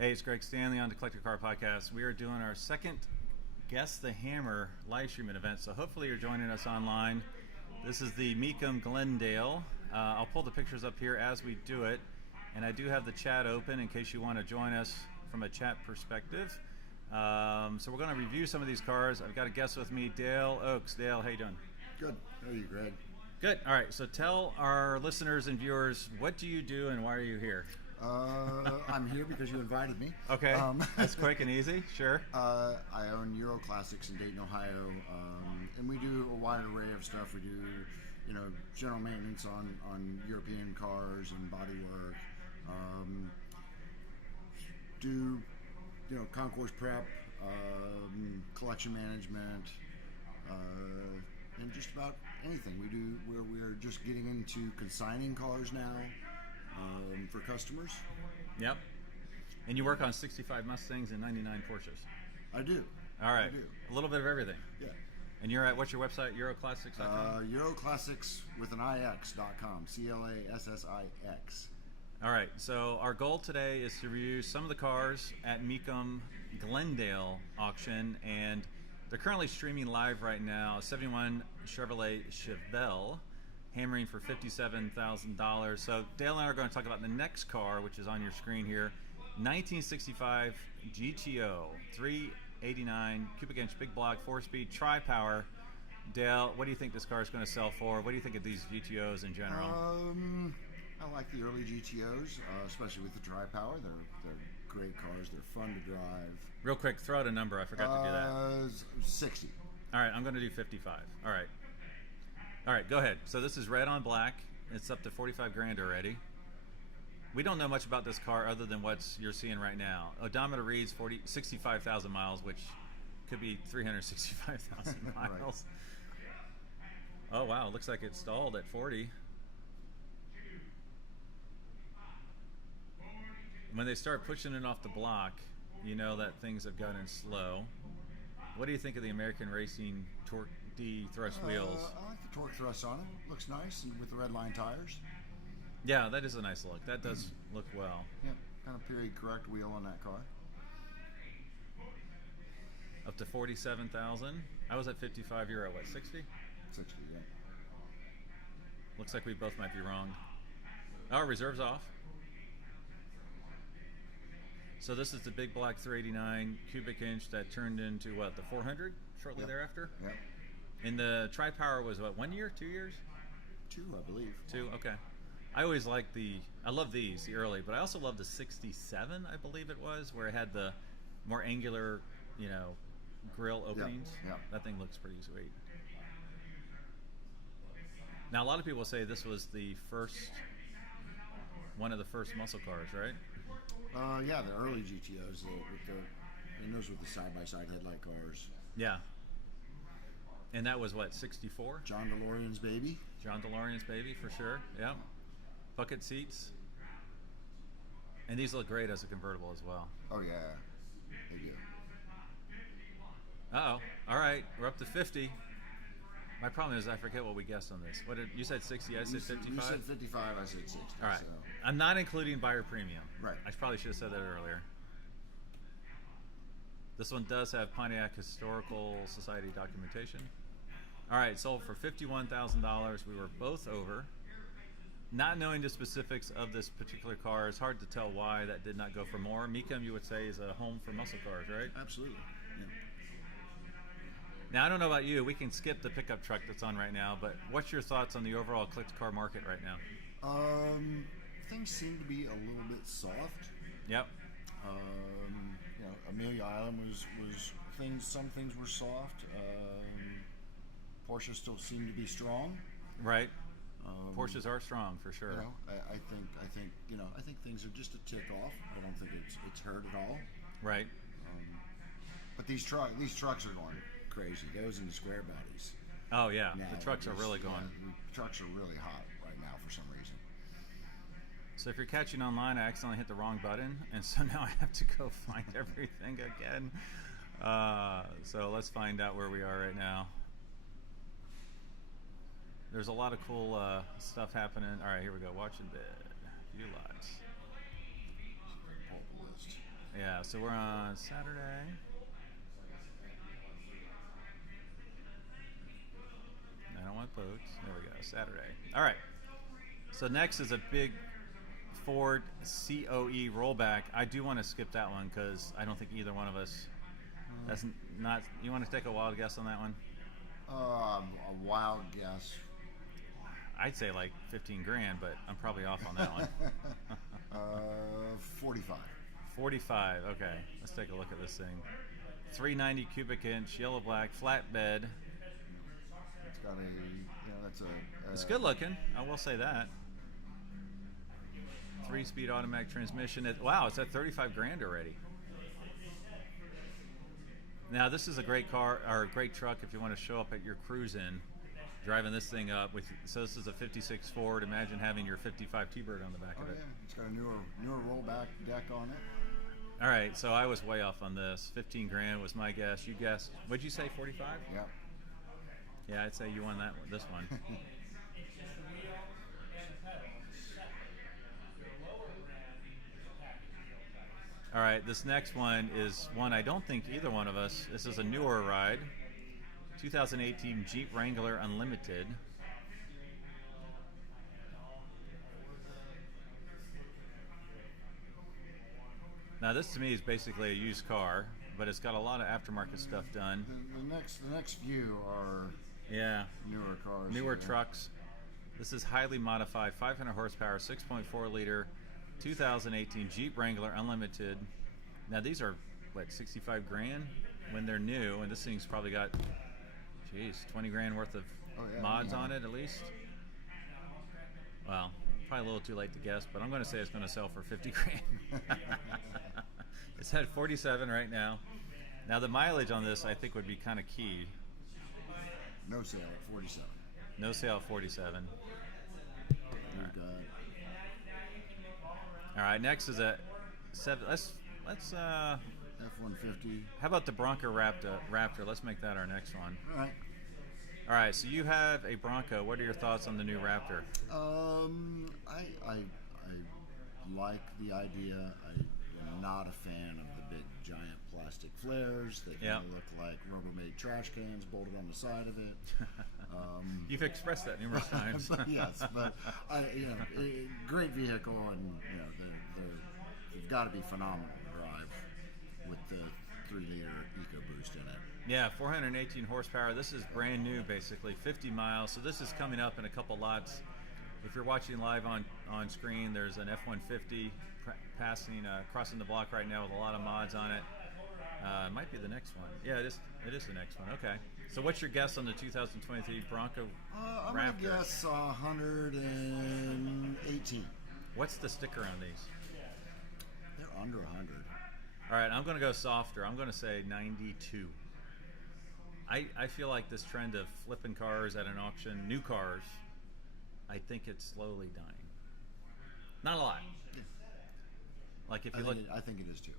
Hey, it's GStanley on the Collector Car Podcast. We are doing our second Guess the Hammer live streaming event, so hopefully you're joining us online. This is the Mecum Glendale. I'll pull the pictures up here as we do it, and I do have the chat open in case you want to join us from a chat perspective. So we're going to review some of these cars. I've got a guest with me, Dale Oaks. Dale, how you doing? Good. How are you, Greg? Good. All right, so tell our listeners and viewers, what do you do and why are you here? I'm here because you invited me. Okay, that's quick and easy. Sure. I own Euro Classics in Dayton, Ohio, and we do a wide array of stuff. We do, general maintenance on European cars and body work. Do, concourse prep, collection management, and just about anything we do. We're just getting into consigning cars now. For customers. Yep. And you work on 65 Mustangs and 99 Porsches. I do. All right. I do. A little bit of everything. Yeah. And you're at, what's your website, Euroclassics.com? Euroclassics with an ix.com. CLASSIX. All right. So our goal today is to review some of the cars at Mecum Glendale auction, and they're currently streaming live right now. 71 Chevrolet Chevelle, hammering for $57,000. So Dale and I are going to talk about the next car, which is on your screen here, 1965 GTO, 389 cubic inch big block, 4-speed tri-power. Dale, what do you think this car is going to sell for? What do you think of these GTOs in general? I like the early GTOs, especially with the tri-power. They're great cars. They're fun to drive. Real quick, throw out a number. I forgot to do that. 60. All right, I'm going to do 55. All right. All right, go ahead. So this is red on black. It's up to 45 grand already. We don't know much about this car other than what you're seeing right now. Odometer reads 65,000 miles, which could be 365,000 miles. Right. Oh, wow. Looks like it stalled at 40. When they start pushing it off the block, you know that things have gotten slow. What do you think of the American Racing Torque D thrust wheels? I like the torque thrust on it. Looks nice, and with the red line tires. Yeah, that is a nice look. That does look well. Yep, kind of period correct wheel on that car. Up to 47,000. I was at 55. You're at what? 60? 60. Yeah. Looks like we both might be wrong. Oh, reserve's off. So this is the big black 389 cubic inch that turned into what, the 400 shortly thereafter? Yep. And the tri-power was what, 1 year, 2 years? 2, I believe. 2, okay. I always like I love these, the early, but I also love the 67, I believe it was, where it had the more angular, grill openings. Yeah. That thing looks pretty sweet. Now, a lot of people say this was one of the first muscle cars, right? Yeah, the early GTOs and those with the side-by-side headlight cars. Yeah. And that was what, 64? John DeLorean's baby. John DeLorean's baby, for sure. Yeah. Bucket seats. And these look great as a convertible as well. Oh, yeah. There you go. Uh-oh. All right. We're up to 50. My problem is I forget what we guessed on this. You said 60, I said 55? You said 55, I said 60. All right. So. I'm not including buyer premium. Right. I probably should have said that earlier. This one does have Pontiac Historical Society documentation. All right, sold for $51,000. We were both over. Not knowing the specifics of this particular car, it's hard to tell why that did not go for more. Mecum, you would say, is a home for muscle cars, right? Absolutely. Yeah. Now, I don't know about you. We can skip the pickup truck that's on right now, but what's your thoughts on the overall collector car market right now? Things seem to be a little bit soft. Yep. Amelia Island was things. Some things were soft. Porsche still seemed to be strong. Right. Porsches are strong for sure. I think things are just a tick off. I don't think it's hurt at all. Right. But these trucks are going crazy. Those in the square bodies. Oh yeah, now, the trucks are really going. The trucks are really hot right now for some reason. So if you're catching online, I accidentally hit the wrong button, and so now I have to go find everything again. So let's find out where we are right now. There's a lot of cool stuff happening. All right, here we go. Watching the view lots. Yeah, so we're on Saturday. I don't want boats. There we go, Saturday. All right. So next is a big Ford COE rollback. I do want to skip that one because I don't think either one of us. That's not. You want to take a wild guess on that one? A wild guess. I'd say like 15 grand, but I'm probably off on that one. 45. 45. Okay, let's take a look at this thing. 390 cubic inch, yellow black, flatbed. It's got that's a. It's good looking. I will say that. 3-speed automatic transmission. Wow, it's at 35 grand already. Now this is a great car or a great truck if you want to show up at your cruise-in, driving this thing up with. So this is a 56 Ford. Imagine having your 55 T-Bird on the back of it. Yeah, it's got a newer rollback deck on it. All right, so I was way off on this. 15 grand was my guess. You guessed. What'd you say? 45? Yeah. Yeah, I'd say you won that one. This one. All right, this next one is one I don't think either one of us. This is a newer ride. 2018 Jeep Wrangler Unlimited. Now this to me is basically a used car, but it's got a lot of aftermarket stuff done. The next few are newer cars. Newer trucks. This is highly modified, 500 horsepower, 6.4 liter, 2018 Jeep Wrangler Unlimited. Now these are what, 65 grand when they're new, and this thing's probably got, 20 grand worth of mods on it at least. Well, probably a little too late to guess, but I'm going to say it's going to sell for 50 grand. It's at 47 right now. Now the mileage on this I think would be kind of key. No sale at 47. No sale at 47. All right, next is a 7. Let's F-150. How about the Bronco Raptor? Let's make that our next one. All right. All right, so you have a Bronco. What are your thoughts on the new Raptor? I like the idea. I'm not a fan of the big giant plastic flares that kind of look like Rubbermaid trash cans bolted on the side of it. You've expressed that numerous times. Yes, but great vehicle, and they've got to be phenomenal to drive with the 3-liter EcoBoost in it. Yeah, 418 horsepower. This is brand new, basically 50 miles. So this is coming up in a couple lots. If you're watching live on screen, there's an F-150 crossing the block right now with a lot of mods on it. It might be the next one. Yeah, it is the next one. Okay. So what's your guess on the 2023 Bronco I'm Raptor? going to guess 118. What's the sticker on these? They're under 100. All right, I'm going to go softer. I'm going to say 92. I feel like this trend of flipping cars at an auction, new cars, I think it's slowly dying. Not a lot. Like if you look, I think it is too.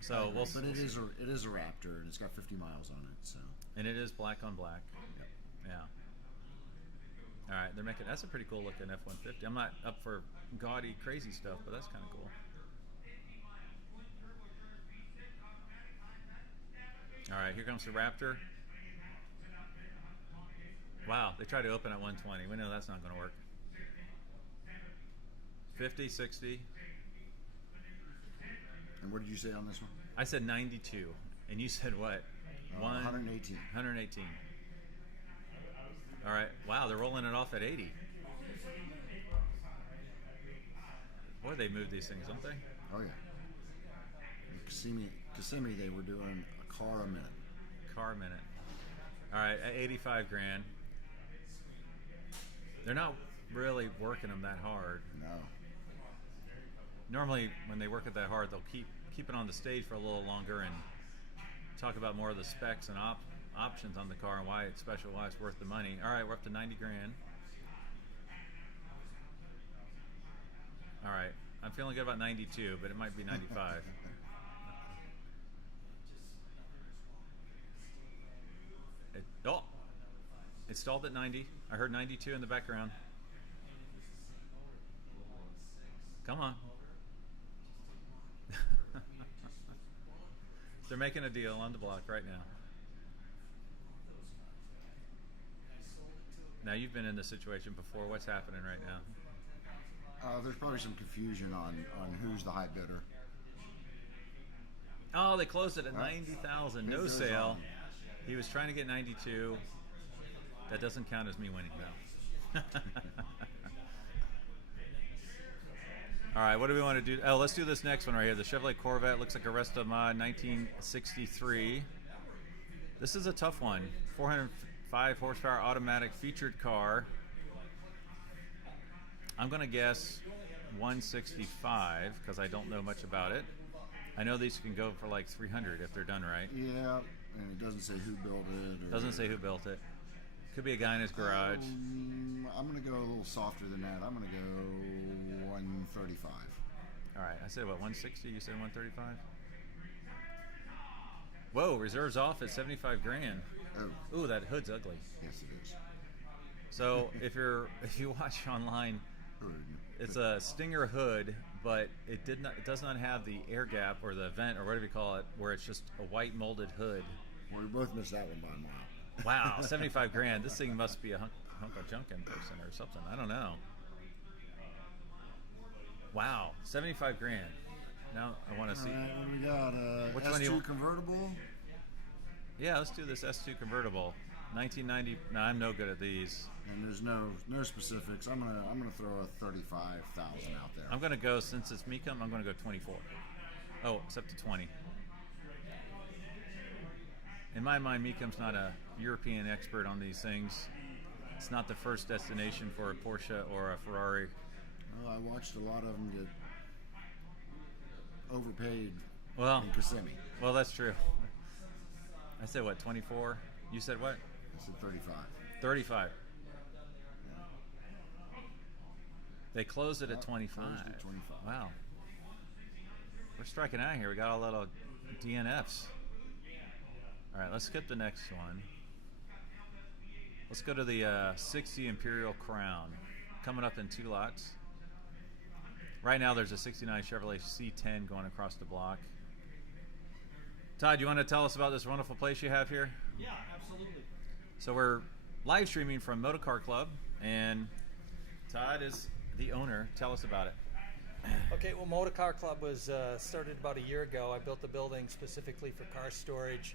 So we'll. But it is a Raptor, and it's got 50 miles on it. So. And it is black on black. Yep. Yeah. All right, that's a pretty cool looking F-150. I'm not up for gaudy, crazy stuff, but that's kind of cool. All right, here comes the Raptor. Wow, they tried to open at 120. We know that's not going to work. 50, 60. And what did you say on this one? I said 92. And you said what? 118. 118. All right. Wow, they're rolling it off at 80. Boy, they moved these things, don't they? Oh, yeah. Kissimmee, they were doing a car a minute. Car a minute. All right, at 85 grand. They're not really working them that hard. No. Normally, when they work it that hard, they'll keep it on the stage for a little longer and talk about more of the specs and options on the car and why it's special, why it's worth the money. All right, we're up to 90 grand. All right, I'm feeling good about 92, but it might be 95. It stalled at 90. I heard 92 in the background. Come on. They're making a deal on the block right now. Now, you've been in this situation before. What's happening right now? There's probably some confusion on who's the high bidder. Oh, they closed it at 90,000. No sale. He was trying to get 92. That doesn't count as me winning, though. All right, what do we want to do? Oh, let's do this next one right here. The Chevrolet Corvette looks like a Resto Mod 1963. This is a tough one. 405 horsepower automatic featured car. I'm going to guess 165 because I don't know much about it. I know these can go for like 300 if they're done right. Yeah, and it doesn't say who built it. Doesn't say who built it. Could be a guy in his garage. I'm going to go a little softer than that. I'm going to go 135. All right, I said what, 160? You said 135? Whoa, reserves off at 75 grand. Oh. Ooh, that hood's ugly. Yes, it is. So if you watch online, it's a Stinger hood, but it does not have the air gap or the vent or whatever you call it, where it's just a white molded hood. Well, we both missed that one by a mile. Wow, 75 grand. This thing must be a hunk of junk in person or something. I don't know. Wow, 75 grand. Now I want to see. All right, we got which S2 one do you want? convertible. Yeah, let's do this S2 convertible. 1990. No, I'm no good at these. And there's no specifics. I'm gonna throw a 35,000 out there. I'm gonna go, since it's Mecum, I'm gonna go 24. Oh, it's up to 20. In my mind, Mecum's not a European expert on these things. It's not the first destination for a Porsche or a Ferrari. Well, I watched a lot of them get overpaid in Kissimmee. Well, that's true. I said what, 24? You said what? I said 35. 35. They closed it at 25. Closed at 25. Wow. We're striking out here. We got a lot of DNFs. All right, let's skip the next one. Let's go to the 60 Imperial Crown. Coming up in 2 lots. Right now there's a 69 Chevrolet C10 going across the block. Todd, you want to tell us about this wonderful place you have here? Yeah, absolutely. So we're live streaming from Motorcar Club, and Todd is the owner. Tell us about it. Okay, well, Motorcar Club was started about a year ago. I built the building specifically for car storage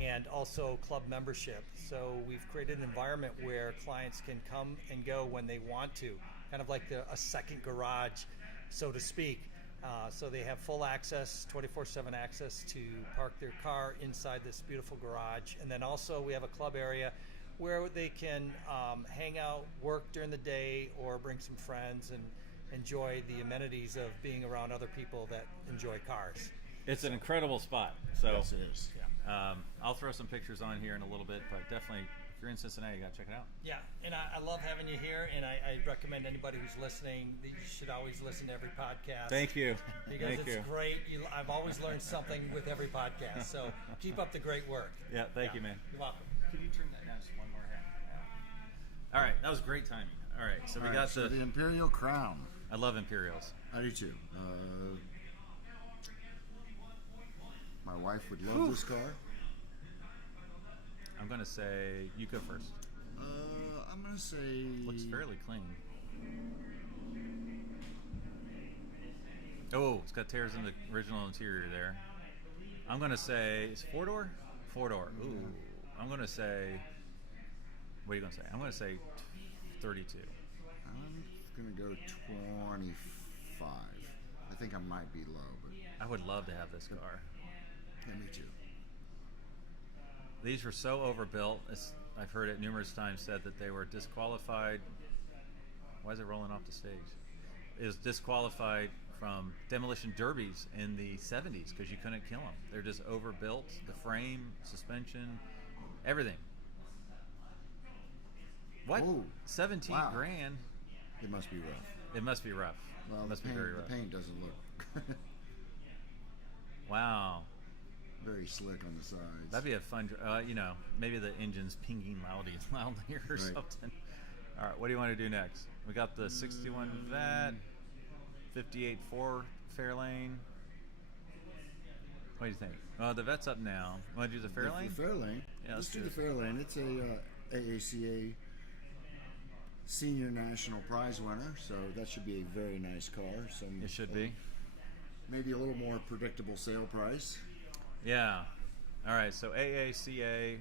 and also club membership. So we've created an environment where clients can come and go when they want to, kind of like a second garage, so to speak. So they have full access, 24/7 access to park their car inside this beautiful garage. And then also we have a club area where they can hang out, work during the day, or bring some friends and enjoy the amenities of being around other people that enjoy cars. It's an incredible spot. So Yes, it is. I'll throw some pictures on here in a little bit, but definitely, if you're in Cincinnati, you got to check it out. Yeah, and I love having you here, and I recommend anybody who's listening that you should always listen to every podcast. Thank you. Because Thank it's you. great. I've always learned something with every podcast, so keep up the great work. Yeah, thank you, man. You're welcome. Could you turn that down just one more half? All right, that was great timing. All right, so we got So the Imperial Crown. I love Imperials. I do too. My wife would love this car. I'm going to say, you go first. I'm going to say... Looks fairly clean. Oh, it's got tears in the original interior there. I'm going to say, it's 4-door? 4-door. Ooh. I'm going to say, what are you going to say? I'm going to say 32. I'm going to go 25. I think I might be low, but... I would love to have this car. Yeah, me too. These were so overbuilt. I've heard it numerous times said that they were disqualified. Why is it rolling off the stage? It was disqualified from demolition derbies in the 70s because you couldn't kill them. They're just overbuilt. The frame, suspension, everything. What? Whoa. 17 Wow. grand? It must be rough. It must be rough. Well, It must the be paint, very rough. the paint doesn't look Wow. very slick on the sides. That'd be a fun, maybe the engine's pinging loudly or Right. something. All right, what do you want to do next? We got the 61 Vet, 58 4 Fairlane. What do you think? The vet's up now. Want to do the Fairlane? The Fairlane. Yeah, let's do do the Fairlane. It's a AACA Senior National Prize winner, so that should be a very nice car. It should be. Maybe a little more predictable sale price. Yeah. All right, so AACA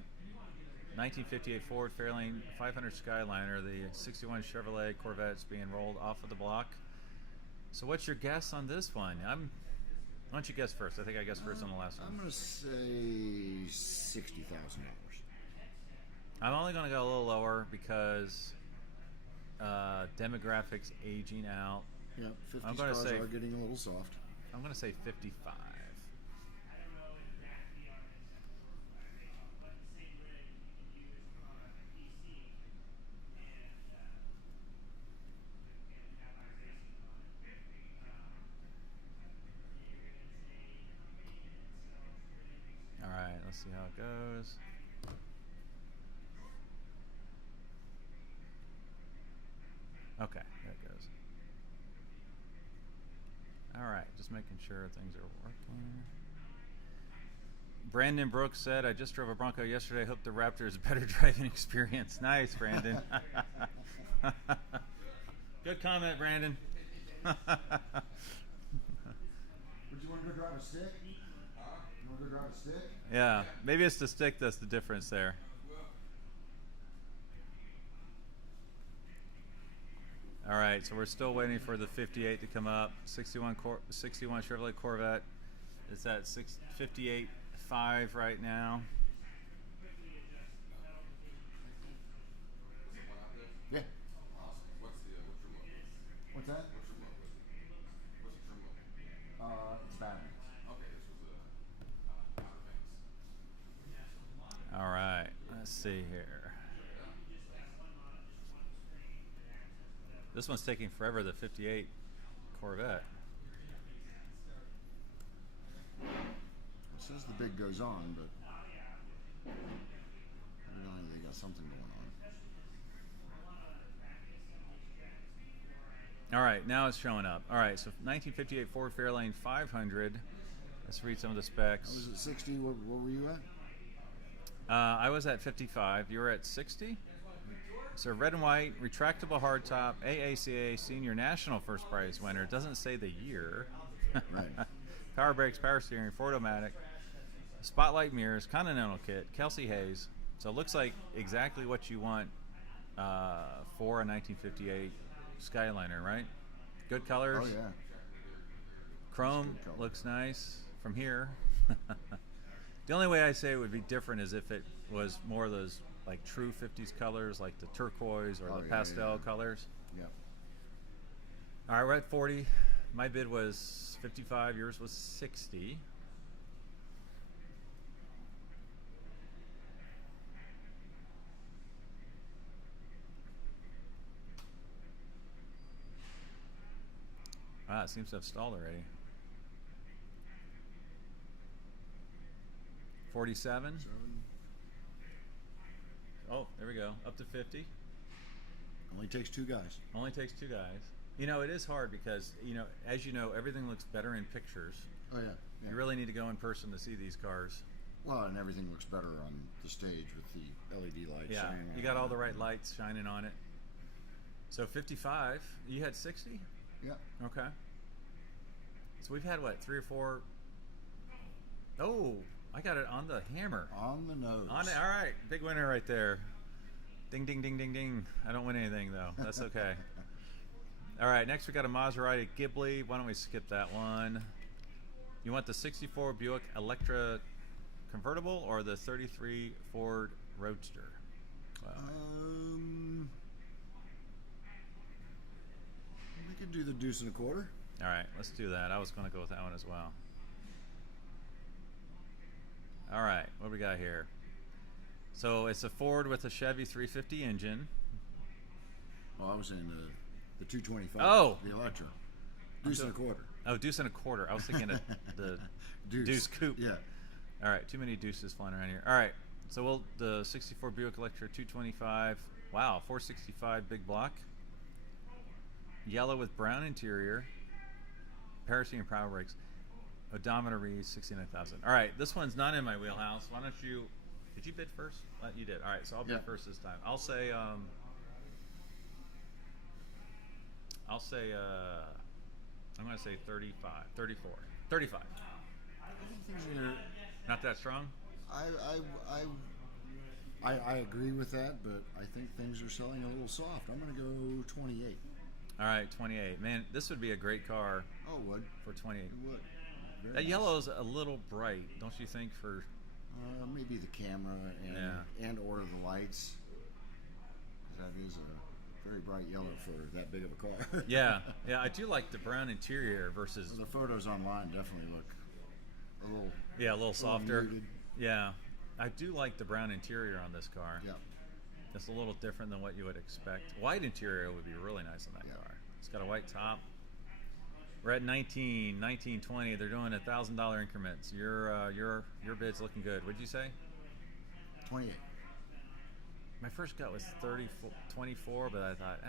1958 Ford Fairlane 500 Skyliner, the 61 Chevrolet Corvette's being rolled off of the block. So what's your guess on this one? Why don't you guess first? I think I guessed first on the last one. I'm going to say $60,000. I'm only going to go a little lower because demographics aging out. Yeah, 50s gonna cars say- are getting a little soft. I'm going to say 55. All right, let's see how it goes. Okay, there it goes. All right, just making sure things are working. Brandon Brooks said, I just drove a Bronco yesterday. Hope the Raptor is a better driving experience. Nice, Brandon. Good comment, Brandon. Would you want to go drive a stick? You want to go drive a stick? Yeah, maybe it's the stick that's the difference there. All right, so we're still waiting for the 58 to come up. 61 Chevrolet Corvette. It's at 58.5 right now. Yeah. What's that? It's battery. All right, let's see here. This one's taking forever, the 58 Corvette. It says the bid goes on, but evidently they got something going on. All right, now it's showing up. All right, so 1958 Ford Fairlane 500. Let's read some of the specs. I was at 60. What were you at? I was at 55. You were at 60? So red and white, retractable hardtop, AACA Senior National First Prize winner. It doesn't say the year. Right. Power brakes, power steering, Ford-O-Matic, spotlight mirrors, Continental kit, Kelsey Hayes. So it looks like exactly what you want for a 1958 Skyliner, right? Good colors. Oh, yeah. Chrome Good color. looks nice from here. The only way I say it would be different is if it was more of those like true 50s colors, like the turquoise or the pastel colors. Yeah. All right, we're at 40. My bid was 55. Yours was 60. Ah, it seems to have stalled already. 47. Oh, there we go. Up to 50. Only takes two guys. Only takes two guys. You know, it is hard because, you know, as you know, everything looks better in pictures. Oh, yeah. Yeah. You really need to go in person to see these cars. Well, and everything looks better on the stage with the LED lights. Yeah, shining you on got all it. the right lights shining on it. So 55. You had 60? Yeah. Okay. So we've had, what, 3 or 4? Oh, I got it on the hammer. On the nose. On it. All right, big winner right there. Ding, ding, ding, ding, ding. I don't win anything, though. That's okay. All right, next we got a Maserati Ghibli. Why don't we skip that one? You want the 64 Buick Electra convertible or the 33 Ford Roadster? We could do the deuce and a quarter. All right, let's do that. I was going to go with that one as well. All right, what do we got here? So it's a Ford with a Chevy 350 engine. Oh, I was saying the 225. Oh. The Electra. Deuce and a quarter. Oh, deuce and a quarter. I was thinking of the deuce coupe. Yeah. All right, too many deuces flying around here. All right, so the 64 Buick Electra 225. Wow, 465 big block. Yellow with brown interior. Power steering and power brakes. Odometer reads 69,000. All right, this one's not in my wheelhouse. Why don't you? Did you bid first? You did. All right, so I'll bid first this time. I'll say. I'm going to say 35, 34, 35. I think things are. Not that strong. I agree with that, but I think things are selling a little soft. I'm going to go 28. All right, 28. Man, this would be a great car. Oh, it would. For 28. It would. Very That nice. yellow is a little bright, don't you think? For maybe the camera and or the lights. That is a very bright yellow for that big of a car. yeah, I do like the brown interior versus The photos online definitely look a little softer. muted. Yeah, I do like the brown interior on this car. Yeah. It's a little different than what you would expect. White interior would be really nice on that car. It's got a white top. We're at 19, 20. They're doing $1,000 increments. Your bid's looking good. What'd you say? 28. My first gut was 24, but I thought,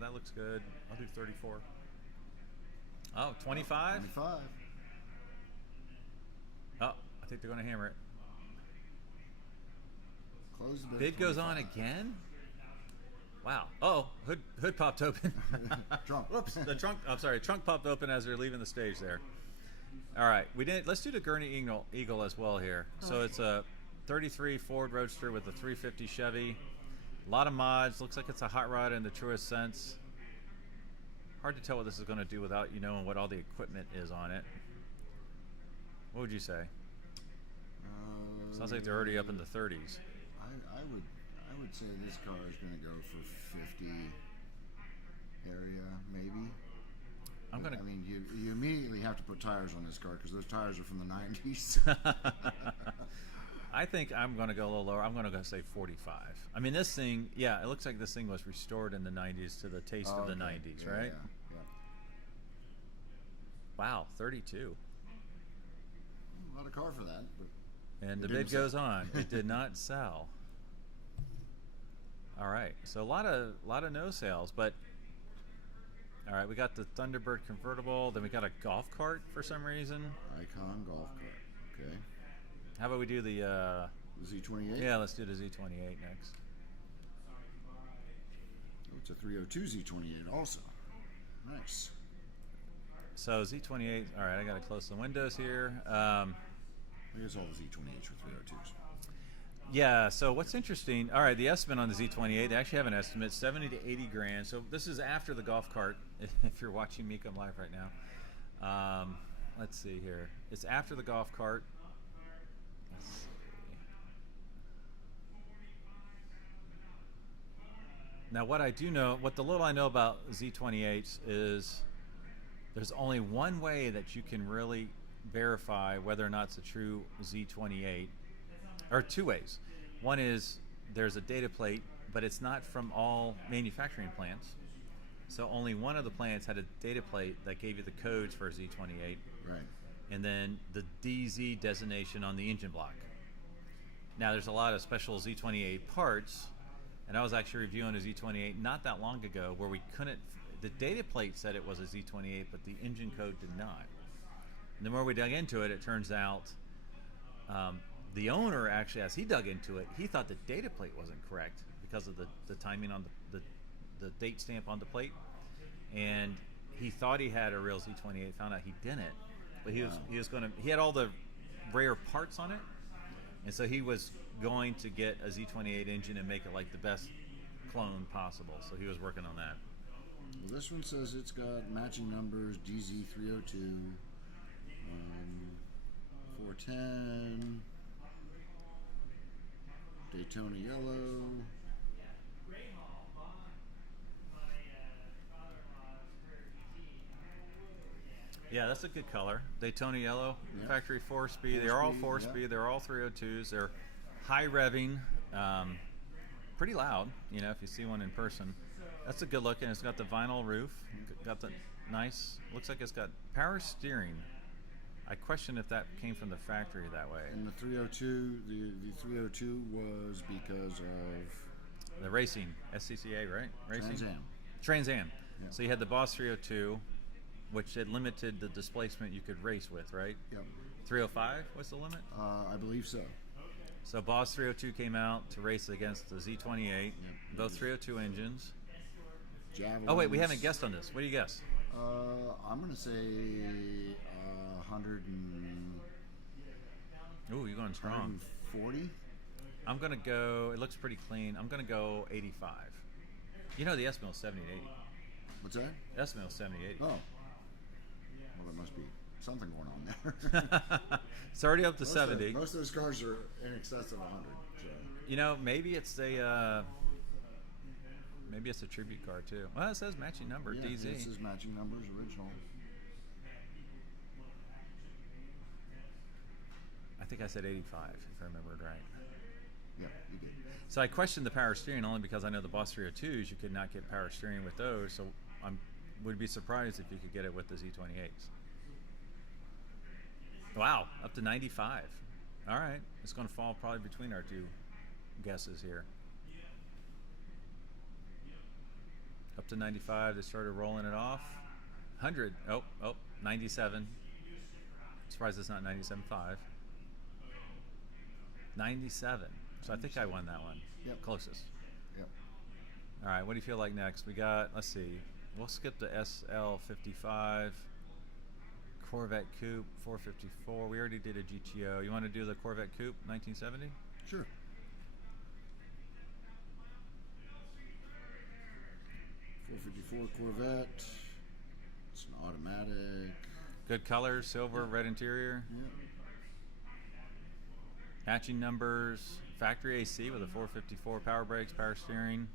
that looks good. I'll do 34. Oh, 25? 25. Oh, I think they're going to hammer it. Close the bid. Bid goes on again? Wow. Oh, hood popped open. Trunk. Whoops. The trunk. I'm sorry. Trunk popped open as they're leaving the stage there. All right. Let's do the Gurney Eagle as well here. So it's a 33 Ford Roadster with a 350 Chevy. A lot of mods. Looks like it's a hot rod in the truest sense. Hard to tell what this is going to do without you knowing what all the equipment is on it. What would you say? Sounds like they're already up in the 30s. I would say this car is going to go for 50 area, maybe. I mean, you immediately have to put tires on this car because those tires are from the 90s. I think I'm going to go a little lower. I'm going to go say 45. I mean, this thing, it looks like this thing was restored in the 90s to the taste of the 90s, right? Yeah. Wow, 32. A lot of car for that. But And the bid goes on. It did not sell. All right, so a lot of no sales, but all right, we got the Thunderbird convertible, then we got a golf cart for some reason. Icon golf cart. Okay. How about we do the Z28? Yeah, let's do the Z28 next. Oh, it's a 302 Z28 also. Nice. So Z28, all right, I got to close the windows here. Here's all the Z28s for 302s. Yeah, so what's interesting, all right, the estimate on the Z28, they actually have an estimate, 70 to 80 grand. So this is after the golf cart, if you're watching me come live right now. Let's see here. It's after the golf cart. Let's see. Now what I do know, what the little I know about Z28s is there's only one way that you can really verify whether or not it's a true Z28. Or two ways. One is there's a data plate, but it's not from all manufacturing plants. So only one of the plants had a data plate that gave you the codes for a Z28. Right. And then the DZ designation on the engine block. Now there's a lot of special Z28 parts, and I was actually reviewing a Z28 not that long ago where we couldn't, the data plate said it was a Z28, but the engine code did not. And the more we dug into it, it turns out the owner actually, as he dug into it, he thought the data plate wasn't correct because of the timing on the date stamp on the plate, and he thought he had a real Z28. Found out he didn't, but he had all the rare parts on it, and so he was going to get a Z28 engine and make it like the best clone possible. So he was working on that. Well, this one says it's got matching numbers: DZ302, 410. Daytona yellow. Yeah, that's a good color. Daytona yellow, Yeah. factory 4-speed. They're all 4-speed. Yeah. They're all 302s. They're high revving, pretty loud. You know, if you see one in person, that's a good look. And it's got the vinyl roof. Got the nice. Looks like it's got power steering. I question if that came from the factory that way. And the 302, the 302 was because of The racing, SCCA, right? Racing. Trans Am. Trans Am. Yeah. So you had the Boss 302, which it limited the displacement you could race with, right? Yep. 305 was the limit? I believe so. So Boss 302 came out to race against the Z28, Yep. both 302 engines. Javelins. Oh, wait, we haven't guessed on this. What do you guess? I'm going to say 100 and Ooh, you're going strong. 140. I'm going to go, it looks pretty clean. I'm going to go 85. You know the S-Mill is 70 to 80. What's that? S-Mill is 70 to 80. Oh. Well, there must be something going on there. It's already up to 70. Most of those cars are in excess of 100. So. You know, maybe it's a tribute car too. Well, it says matching number, Yeah, DZ. this is matching numbers original. I think I said 85, if I remembered right. Yeah, you did. So I questioned the power steering only because I know the Boss 302s, you could not get power steering with those, so I would be surprised if you could get it with the Z28s. Wow, up to 95. All right, it's going to fall probably between our two guesses here. Up to 95, they started rolling it off. 100, 97. Surprised it's not 97.5. 97. So I think I won that one. Yep. Closest. Yep. All right, what do you feel like next? We got, let's see, we'll skip the SL55, Corvette Coupe 454. We already did a GTO. You want to do the Corvette Coupe 1970? Sure. .454 Corvette. It's an automatic. Good colors, silver, red interior. Yep. Matching numbers, factory AC with a 454, power brakes, power steering.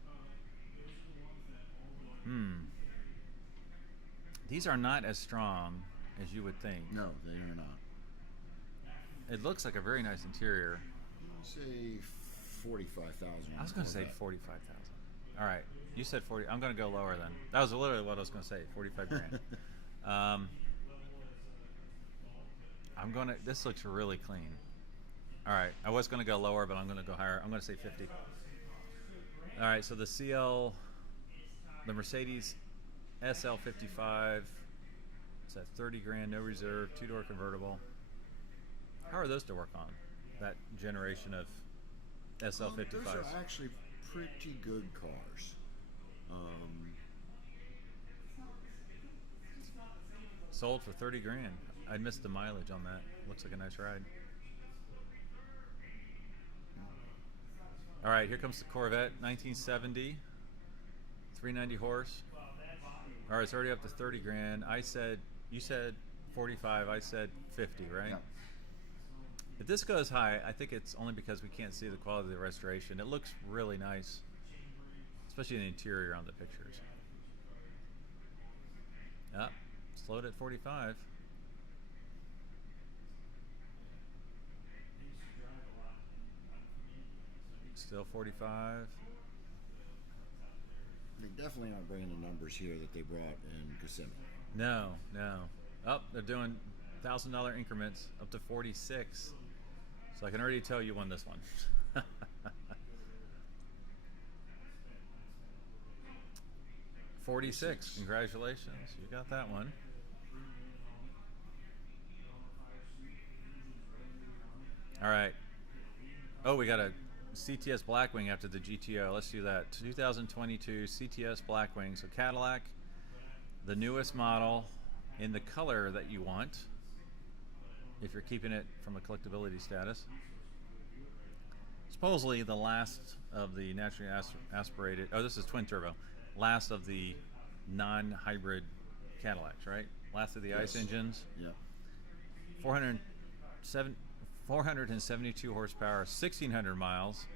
These are not as strong as you would think. No, they are not. It looks like a very nice interior. Say 45,000. I was going to say 45,000. All right, you said 40. I'm going to go lower then. That was literally what I was going to say, 45 grand. I'm going to, this looks really clean. All right, I was going to go lower, but I'm going to go higher. I'm going to say 50. All right, so the CL, the Mercedes SL55, it's at 30 grand, no reserve, two-door convertible. How are those to work on, that generation of SL55s? Those are actually pretty good cars. Sold for 30 grand. I missed the mileage on that. Looks like a nice ride. All right, here comes the Corvette 1970, 390 horse. All right, it's already up to 30 grand. You said 45, I said 50, right? Yeah. If this goes high, I think it's only because we can't see the quality of the restoration. It looks really nice, especially the interior on the pictures. Yep, slowed at 45. Still 45. They definitely aren't bringing the numbers here that they brought in Kissimmee. No. Oh, they're doing $1,000 increments up to 46. So I can already tell you won this one. 46. Congratulations. You got that one. All right. Oh, we got a CTS Blackwing after the GTO. Let's do that. 2022 CTS Blackwing. So Cadillac, the newest model in the color that you want, if you're keeping it from a collectability status. Supposedly the last of the naturally aspirated, oh, this is twin turbo, last of the non-hybrid Cadillacs, right? Last of the ICE engines. Yeah. 472 horsepower, 1,600 miles.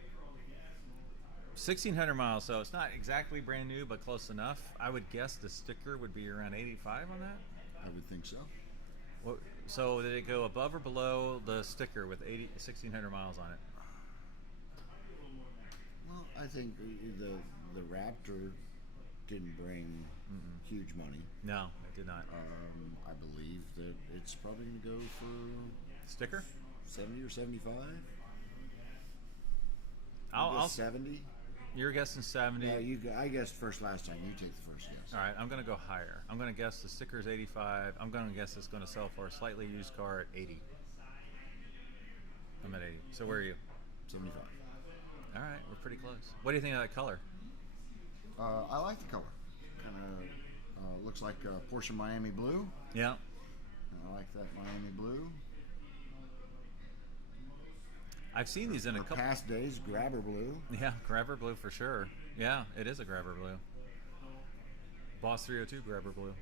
1,600 miles, so it's not exactly brand new, but close enough. I would guess the sticker would be around 85 on that. I would think so. Well, so did it go above or below the sticker with 1,600 miles on it? Well, I think the Raptor didn't bring huge money. No, it did not. I believe that it's probably going to go for Sticker? 70 or 75. I'll 70. You're guessing 70. Yeah, I guessed first last time. You take the first guess. All right, I'm going to go higher. I'm going to guess the sticker's 85. I'm going to guess it's going to sell for a slightly used car at 80. I'm at 80. So where are you? 75. All right, we're pretty close. What do you think of that color? I like the color. Kind of looks like Porsche Miami Blue. Yeah. I like that Miami Blue. I've seen these in a couple past days. Grabber Blue. Yeah, grabber blue for sure. Yeah, it is a grabber blue. Boss 302 grabber blue.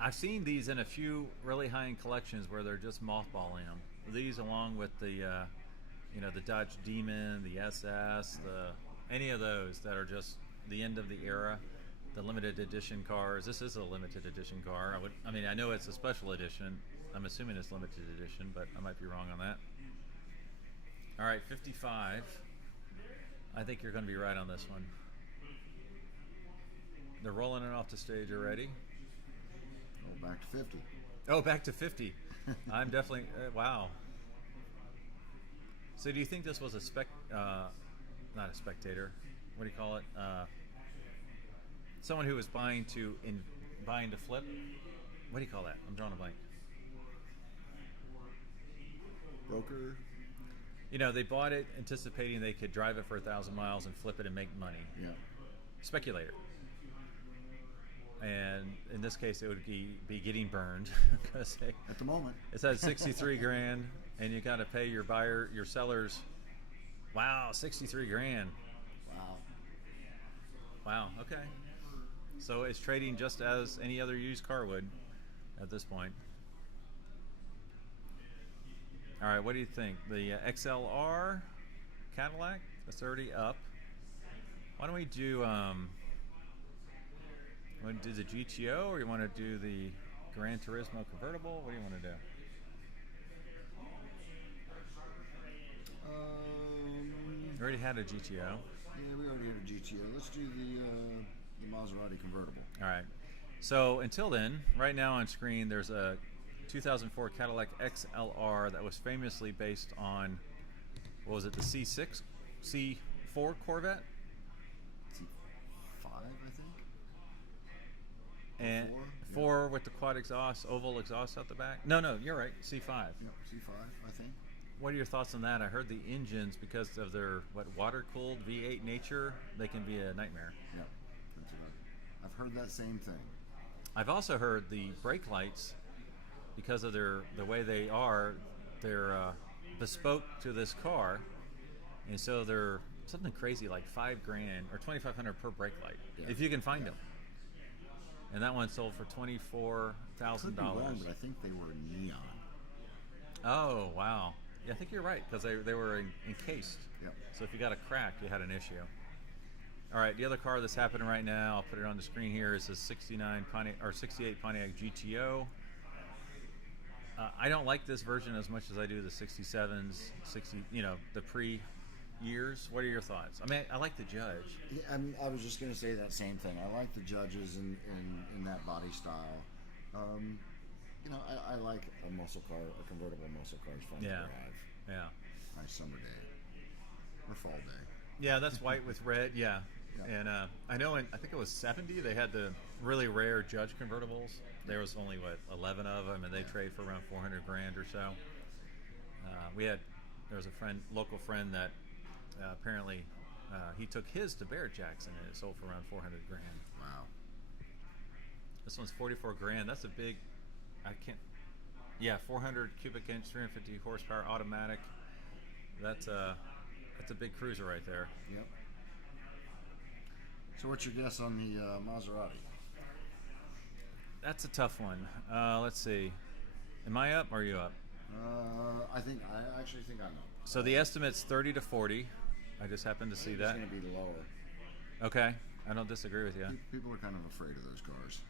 I've seen these in a few really high-end collections where they're just mothballing them. These, along with the, the Dodge Demon, the SS, any of those that are just the end of the era, the limited edition cars. This is a limited edition car. I know it's a special edition. I'm assuming it's limited edition, but I might be wrong on that. All right, 55. I think you're going to be right on this one. They're rolling it off the stage already. Oh, back to 50. Oh, back to 50. I'm definitely, wow. So do you think this was not a spectator, what do you call it? Someone who was buying to flip? What do you call that? I'm drawing a blank. Broker. They bought it anticipating they could drive it for 1,000 miles and flip it and make money. Yeah. Speculator. And in this case, it would be getting burned because at the moment it's at 63 grand, and you got to pay your sellers. Wow, 63 grand. Wow. Okay. So it's trading just as any other used car would at this point. All right, what do you think? The XLR Cadillac, that's already up. Why don't we do, you want to do the GTO, or you want to do the Gran Turismo convertible? What do you want to do? We already had a GTO. Yeah, we already had a GTO. Let's do the Maserati convertible. All right. So until then, right now on screen, there's a 2004 Cadillac XLR that was famously based on, what was it, the C4 Corvette? C5, I think. And four with the quad exhaust, oval exhaust out the back. No, you're right. C5. Yep, C5, I think. What are your thoughts on that? I heard the engines, because of their water-cooled V8 nature, they can be a nightmare. Yeah, that's right. I've heard that same thing. I've also heard the brake lights, because of the way they're bespoke to this car, and so they're something crazy like $5,000 or $2,500 per brake light, if you can find them. And that one sold for $24,000. Could be wrong, but I think they were neon. Oh wow! Yeah, I think you're right, because they were encased. Yep. So if you got a crack, you had an issue. All right, the other car that's happening right now, I'll put it on the screen here, is a 68 Pontiac GTO. I don't like this version as much as I do the 67s, the pre-years. What are your thoughts? I mean, I like the Judge. Yeah, I was just going to say that same thing. I like the Judges in that body style. I like a muscle car, a convertible muscle car is fun to drive. Yeah. Nice summer day or fall day. Yeah, that's white with red. Yeah. And I know I think it was 70, they had the really rare Judge convertibles. There was only 11 of them, and they trade for around $400,000 or so. There was a local friend that apparently he took his to Barrett Jackson, and it sold for around $400,000. Wow. This one's $44,000. That's a big. 400 cubic inch, 350 horsepower automatic. That's a big cruiser right there. Yep. So what's your guess on the Maserati? That's a tough one. Let's see. Am I up or are you up? I actually think I'm up. So the estimate's 30 to 40. I just happened to see that. It's going to be lower. Okay. I don't disagree with you. People are kind of afraid of those cars.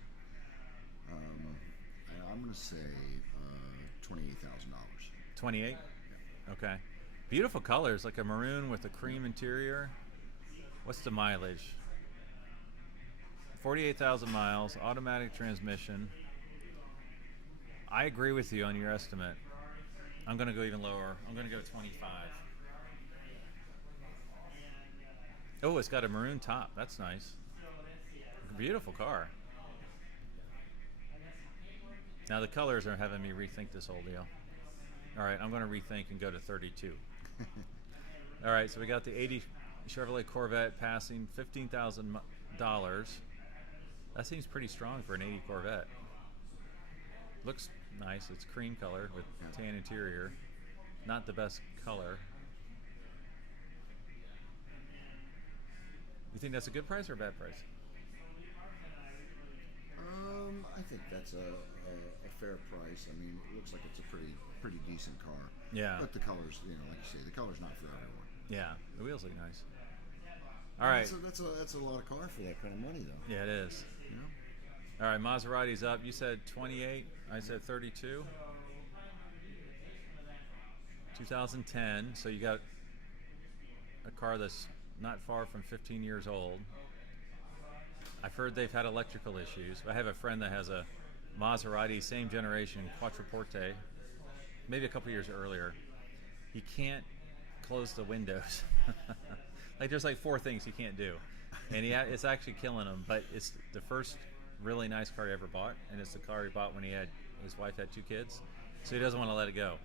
I'm going to say $28,000. 28? Yeah. Okay. Beautiful colors, like a maroon with a cream interior. What's the mileage? 48,000 miles, automatic transmission. I agree with you on your estimate. I'm going to go even lower. I'm going to go 25. Oh, it's got a maroon top. That's nice. Beautiful car. Now the colors are having me rethink this whole deal. All right, I'm going to rethink and go to 32. All right, so we got the 80 Chevrolet Corvette passing $15,000. That seems pretty strong for an 80 Corvette. Looks nice. It's cream color with tan interior. Not the best color. You think that's a good price or a bad price? I think that's a fair price. I mean, it looks like it's a pretty decent car. Yeah. But the colors, like you say, the color's not for everyone. Yeah, the wheels look nice. All right. That's a lot of car for that kind of money, though. Yeah, it is. Yeah. All right, Maserati's up. You said 28. I said 32. 2010. So you got a car that's not far from 15 years old. I've heard they've had electrical issues. I have a friend that has a Maserati, same generation, Quattroporte, maybe a couple years earlier. He can't close the windows. Like there's like 4 things he can't do, and it's actually killing him. But it's the first really nice car he ever bought, and it's the car he bought when his wife had 2 kids, so he doesn't want to let it go,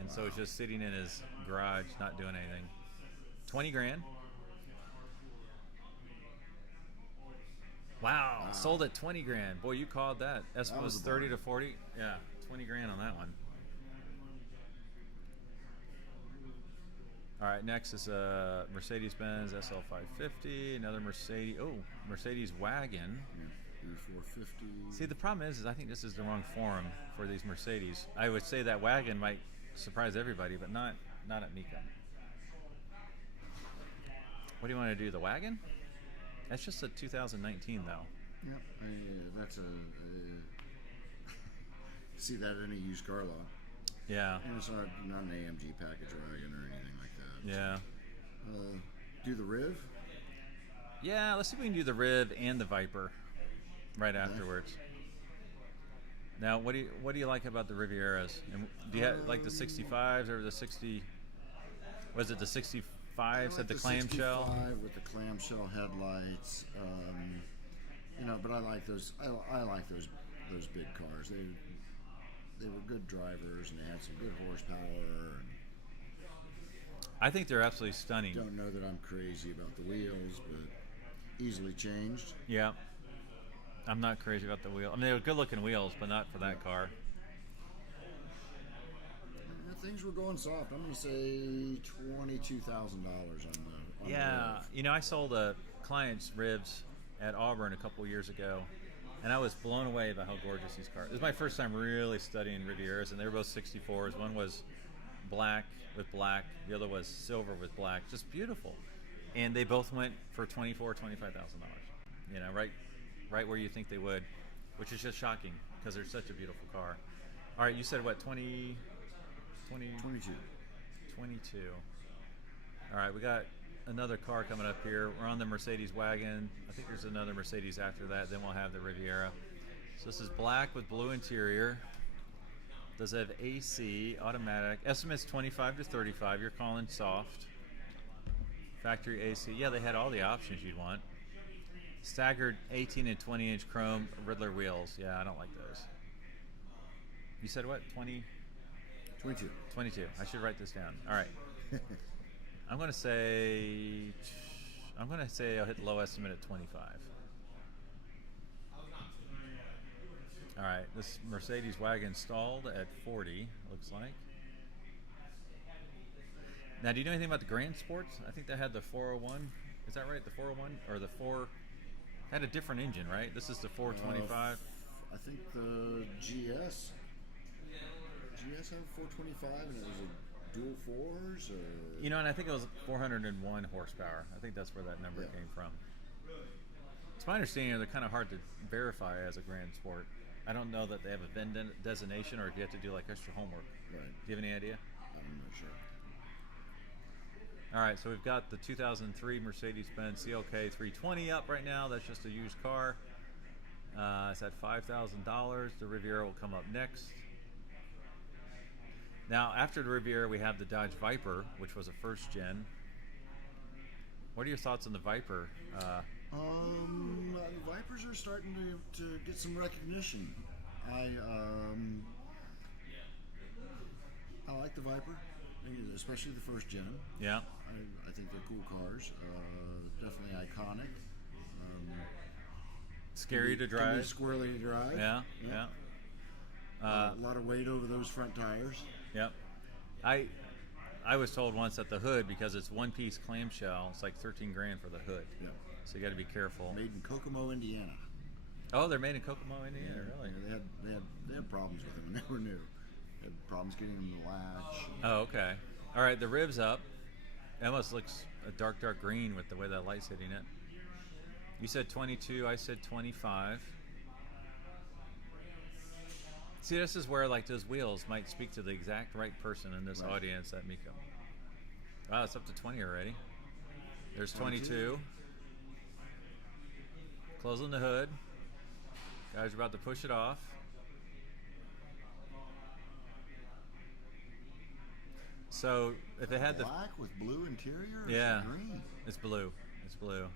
and so it's just sitting in his garage, not doing anything. 20 grand. Wow, sold at 20 grand. Boy, you called that. Estimate was 30 to 40. Yeah, 20 grand on that one. All right, next is a Mercedes-Benz SL550, another Mercedes wagon. Yeah, 450. See, the problem is I think this is the wrong forum for these Mercedes. I would say that wagon might surprise everybody, but not at Mika. What do you want to do, the wagon? That's just a 2019, though. Yep, that's see that in a used car lot. Yeah. And it's not an AMG package wagon or anything like that. Yeah. Do the Riv? Yeah, let's see if we can do the Riv and the Viper right afterwards. Now, what do you like about the Rivieras? And do you have like the 65s or the 60? Was it the 65s at the clamshell? 65 with the clamshell headlights. But I like those. I like those big cars. They were good drivers and they had some good horsepower. And I think they're absolutely stunning. Don't know that I'm crazy about the wheels, but easily changed. Yeah. I'm not crazy about the wheel. I mean, they were good-looking wheels, but not for that car. Things were going soft. I'm going to say $22,000 on the Yeah. Riv. I sold a client's ribs at Auburn a couple years ago, and I was blown away by how gorgeous these cars. It was my first time really studying Rivieras, and they were both 64s. One was black with black. The other was silver with black. Just beautiful. And they both went for $25,000. Right where you think they would, which is just shocking because they're such a beautiful car. All right, you said what, 22. All right, we got another car coming up here. We're on the Mercedes wagon. I think there's another Mercedes after that. Then we'll have the Riviera. So this is black with blue interior. Does have AC, automatic. Estimate's 25 to 35. You're calling soft. Factory AC. Yeah, they had all the options you'd want. Staggered 18 and 20 inch chrome Riddler wheels. Yeah, I don't like those. You said what? 22. 22. I should write this down. All right. I'm going to say I'll hit the low estimate at 25. All right. This Mercedes wagon stalled at 40, looks like. Now, do you know anything about the Grand Sports? I think they had the 401. Is that right? The 401 or the 4 had a different engine, right? This is the 425. I think the GS had 425, and it was a dual fours, or And I think it was 401 horsepower. I think that's where that number came from. It's my understanding they're kind of hard to verify as a Grand Sport. I don't know that they have a VIN designation, or if you have to do like extra homework. Right. Do you have any idea? I'm not sure. All right, so we've got the 2003 Mercedes-Benz CLK 320 up right now. That's just a used car. It's at $5,000. The Riviera will come up next. Now, after the Riviera, we have the Dodge Viper, which was a first gen. What are your thoughts on the Viper? The Vipers are starting to get some recognition. I like the Viper, especially the first gen. Yeah. I think they're cool cars. Definitely iconic. Scary to Can drive. be squirrely to drive. Yeah. A lot of weight over those front tires. Yep. I was told once that the hood, because it's one piece clamshell, it's like 13 grand for the hood. Yeah. So you got to be careful. Made in Kokomo, Indiana. Oh, they're made in Kokomo, Indiana, really? Yeah, they had problems with them when they were new. They had problems getting them to latch. Oh, okay. All right, the ribs up. It almost looks a dark green with the way that light's hitting it. You said 22, I said 25. See, this is where like those wheels might speak to the exact right person in this audience at Miko. Wow, it's up to 20 already. There's 22. Closing the hood. Guys are about to push it off. So if it had black with blue interior, or yeah, green? It's blue. It's blue.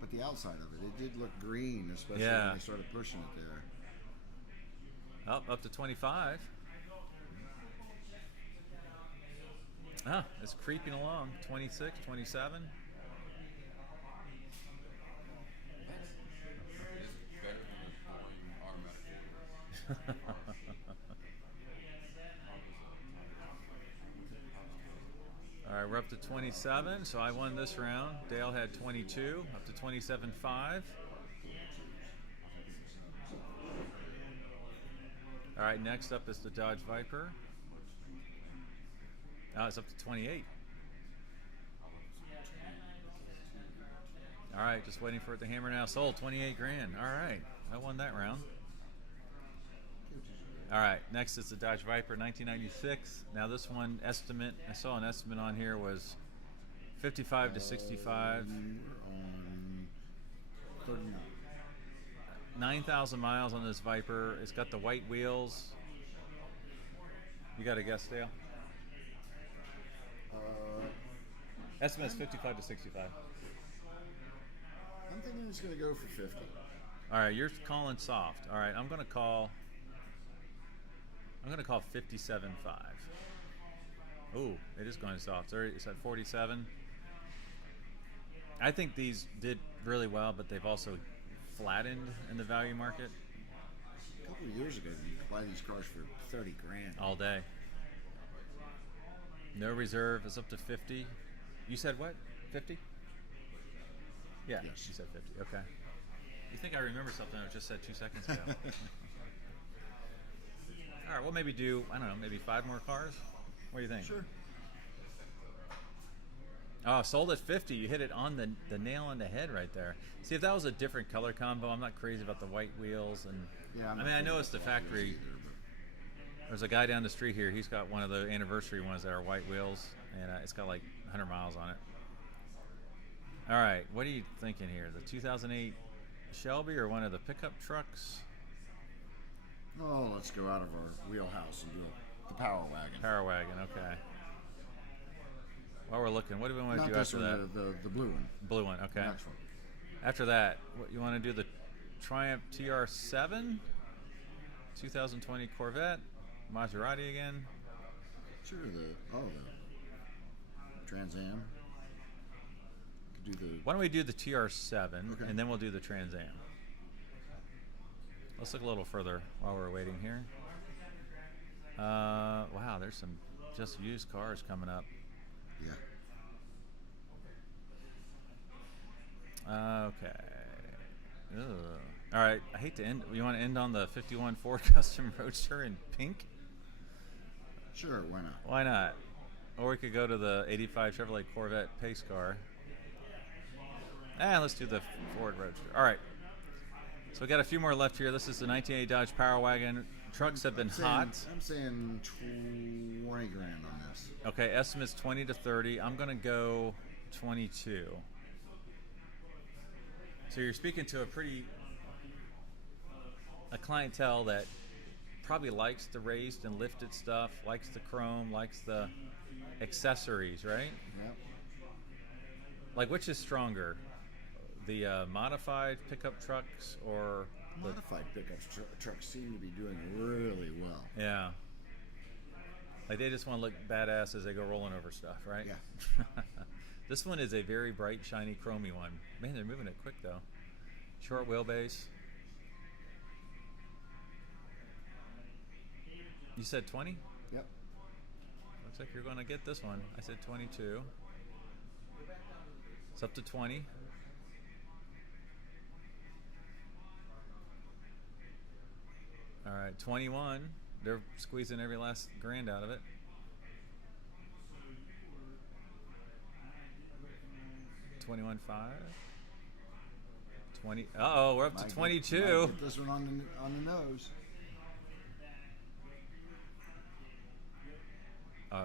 But the outside of it did look green, especially when they started pushing it there. Up to 25. It's creeping along. 26, 27. All right, we're up to 27, so I won this round. Dale had 22, up to 27.5. All right, next up is the Dodge Viper. It's up to 28. All right, just waiting for it to hammer now. Sold 28 grand. All right, I won that round. All right, next is the Dodge Viper 1996. Now this one estimate, I saw an estimate on here was 55 to 65. You were on 39. 9,000 miles on this Viper. It's got the white wheels. You got a guess, Dale? Estimate is 55 to 65. I'm thinking it's going to go for 50. All right, you're calling soft. All right, I'm going to call 57.5. Ooh, it is going soft. It's at 47. I think these did really well, but they've also flattened in the value market. A couple of years ago, you could buy these cars for 30 grand. All day. No reserve. It's up to 50. You said what? 50? Yeah, yes. You said 50. Okay. You think I remember something I just said 2 seconds ago? All right, we'll maybe do, I don't know, maybe 5 more cars? What do you think? Sure. Oh, sold at 50. You hit it on the nail on the head right there. See, if that was a different color combo, I'm not crazy about the white wheels. And yeah, I know it's the factory. There's a guy down the street here. He's got one of the anniversary ones that are white wheels, and it's got like 100 miles on it. All right, what are you thinking here? The 2008 Shelby or one of the pickup trucks? Oh, let's go out of our wheelhouse and do the Power Wagon. Power Wagon, okay. While we're looking, what do we want to do this after one, that? the blue one. Blue one, okay. Next one. After that, what, you want to do the Triumph TR7? 2020 Corvette? Maserati again? Sure, the Trans Am. Could do the. Why don't we do the TR7, okay, and then we'll do the Trans Am. Let's look a little further while we're waiting here. Wow, there's some just used cars coming up. Yeah. Okay. Ugh. All right, I hate to end. You want to end on the 51 Ford Custom Roadster in pink? Sure, why not? Why not? Or we could go to the 85 Chevrolet Corvette pace car. Let's do the Ford Roadster. All right. So we got a few more left here. This is the 1980 Dodge Power Wagon. Trucks have been hot. I'm saying 20 grand on this. Okay, estimate's 20 to 30. I'm going to go 22. So you're speaking to a clientele that probably likes the raised and lifted stuff, likes the chrome, likes the accessories, right? Yep. Like, which is stronger, the modified pickup trucks or the Modified pickup trucks seem to be doing really well. Yeah. Like they just want to look badass as they go rolling over stuff, right? Yeah. This one is a very bright, shiny, chromy one. Man, they're moving it quick though. Short wheelbase. You said 20? Yep. Looks like you're going to get this one. I said 22. It's up to 20. All right, 21. They're squeezing every last grand out of it. 21.5. 20. Uh-oh, we're up to 22. Might get this one on the nose.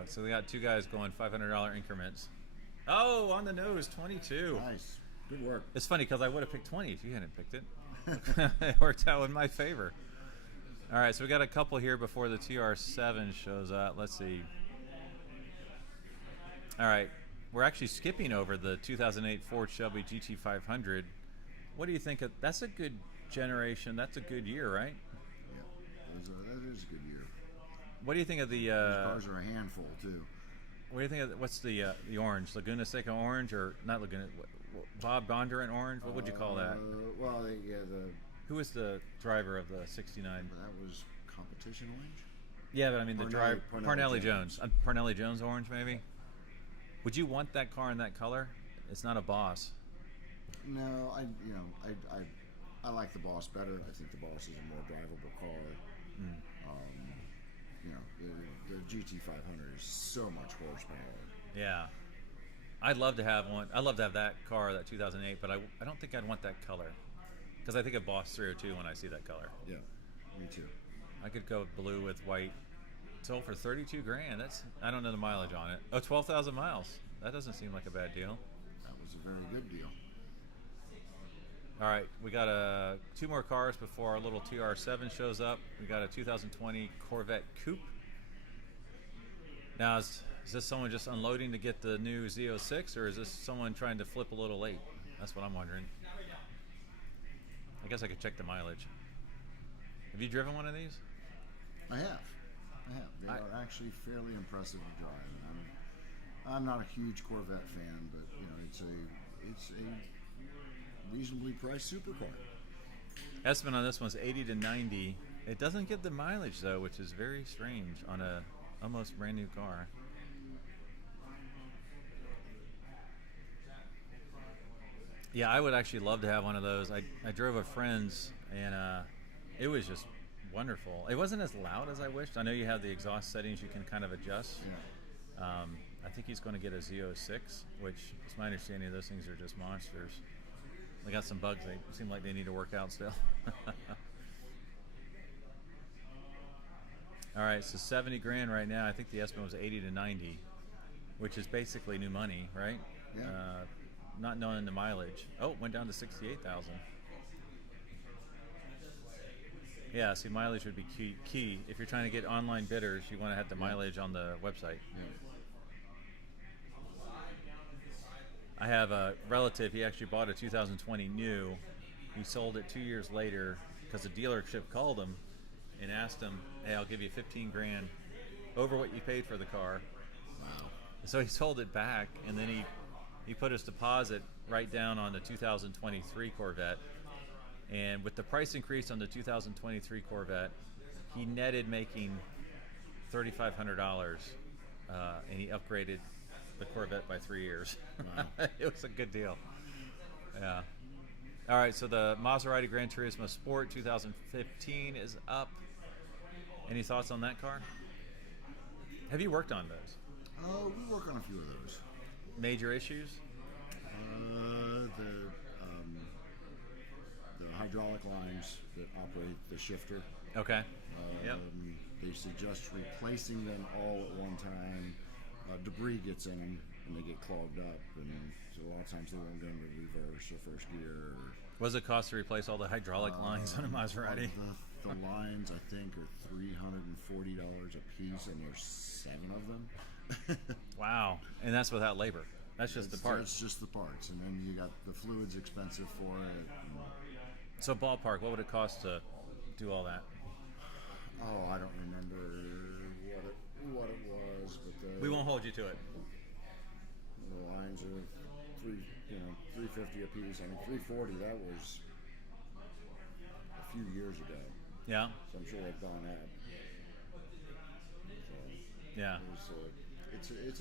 So we got two guys going $500 increments. Oh, on the nose, 22. Nice. Good work. It's funny because I would have picked 20 if you hadn't picked it. It worked out in my favor. All right, so we got a couple here before the TR7 shows up. Let's see. All right, we're actually skipping over the 2008 Ford Shelby GT500. What do you think of? That's a good generation. That's a good year, right? Yeah, that is a good year. What do you think of the? Those cars are a handful too. What do you think of what's the orange? Laguna Seca orange or not Laguna? Bob Bondurant orange? What would you call that? Well, yeah, Who was the driver of the '69? that was competition orange. Yeah, but I mean the driver Parnelli Parnelli Jones. Parnelli Jones orange, maybe. Would you want that car in that color? It's not a Boss. No, I like the Boss better. I think the Boss is a more drivable car. The GT500 is so much horsepower. Yeah, I'd love to have one. I'd love to have that car, that 2008, but I don't think I'd want that color because I think of Boss 302 when I see that color. Yeah, me too. I could go blue with white. Sold for 32 grand. That's, I don't know the mileage on it. Oh, 12,000 miles. That doesn't seem like a bad deal. That was a very good deal. All right, we got two more cars before our little TR7 shows up. We got a 2020 Corvette Coupe. Now, is this someone just unloading to get the new Z06, or is this someone trying to flip a little late? That's what I'm wondering. I guess I could check the mileage. Have you driven one of these? I have. They are actually fairly impressive to drive. I'm not a huge Corvette fan, but it's a reasonably priced supercar. Estimate on this one's 80 to 90. It doesn't give the mileage though, which is very strange on a almost brand new car. Yeah, I would actually love to have one of those. I drove a friend's and it was just wonderful. It wasn't as loud as I wished. I know you have the exhaust settings you can kind of adjust. Yeah. I think he's going to get a Z06, which is my understanding those things are just monsters. They got some bugs. They seem like they need to work out still. All right, so 70 grand right now. I think the estimate was 80 to 90, which is basically new money, right? Yeah. Not knowing the mileage. Oh, went down to 68,000. Yeah, see, mileage would be key. If you're trying to get online bidders, you want to have the mileage on the website. Yeah. I have a relative, he actually bought a 2020 new. He sold it 2 years later because the dealership called him and asked him, hey, I'll give you 15 grand over what you paid for the car. Wow. So he sold it back, and then he put his deposit right down on the 2023 Corvette. And with the price increase on the 2023 Corvette, he netted making $3,500, and he upgraded the Corvette by 3 years. Wow. It was a good deal. Yeah. All right, so the Maserati Gran Turismo Sport 2015 is up. Any thoughts on that car? Have you worked on those? Oh, we work on a few of those. Major issues? The hydraulic lines that operate the shifter. Okay. Yep. They suggest replacing them all at one time. Debris gets in them and they get clogged up, and so a lot of times they won't go into reverse or first gear. What does it cost to replace all the hydraulic lines on a Maserati? The lines, I think, are $340 a piece, and there's 7 of them. Wow. And that's without labor. That's just the It's parts. just the parts, and then you got the fluids expensive for it. So ballpark, what would it cost to do all that? Oh, I don't remember what it was, but We won't hold you to it. the lines are $350 a piece. I mean, $340. That was a few years ago, Yeah. so I'm sure they've gone up. So Yeah. it's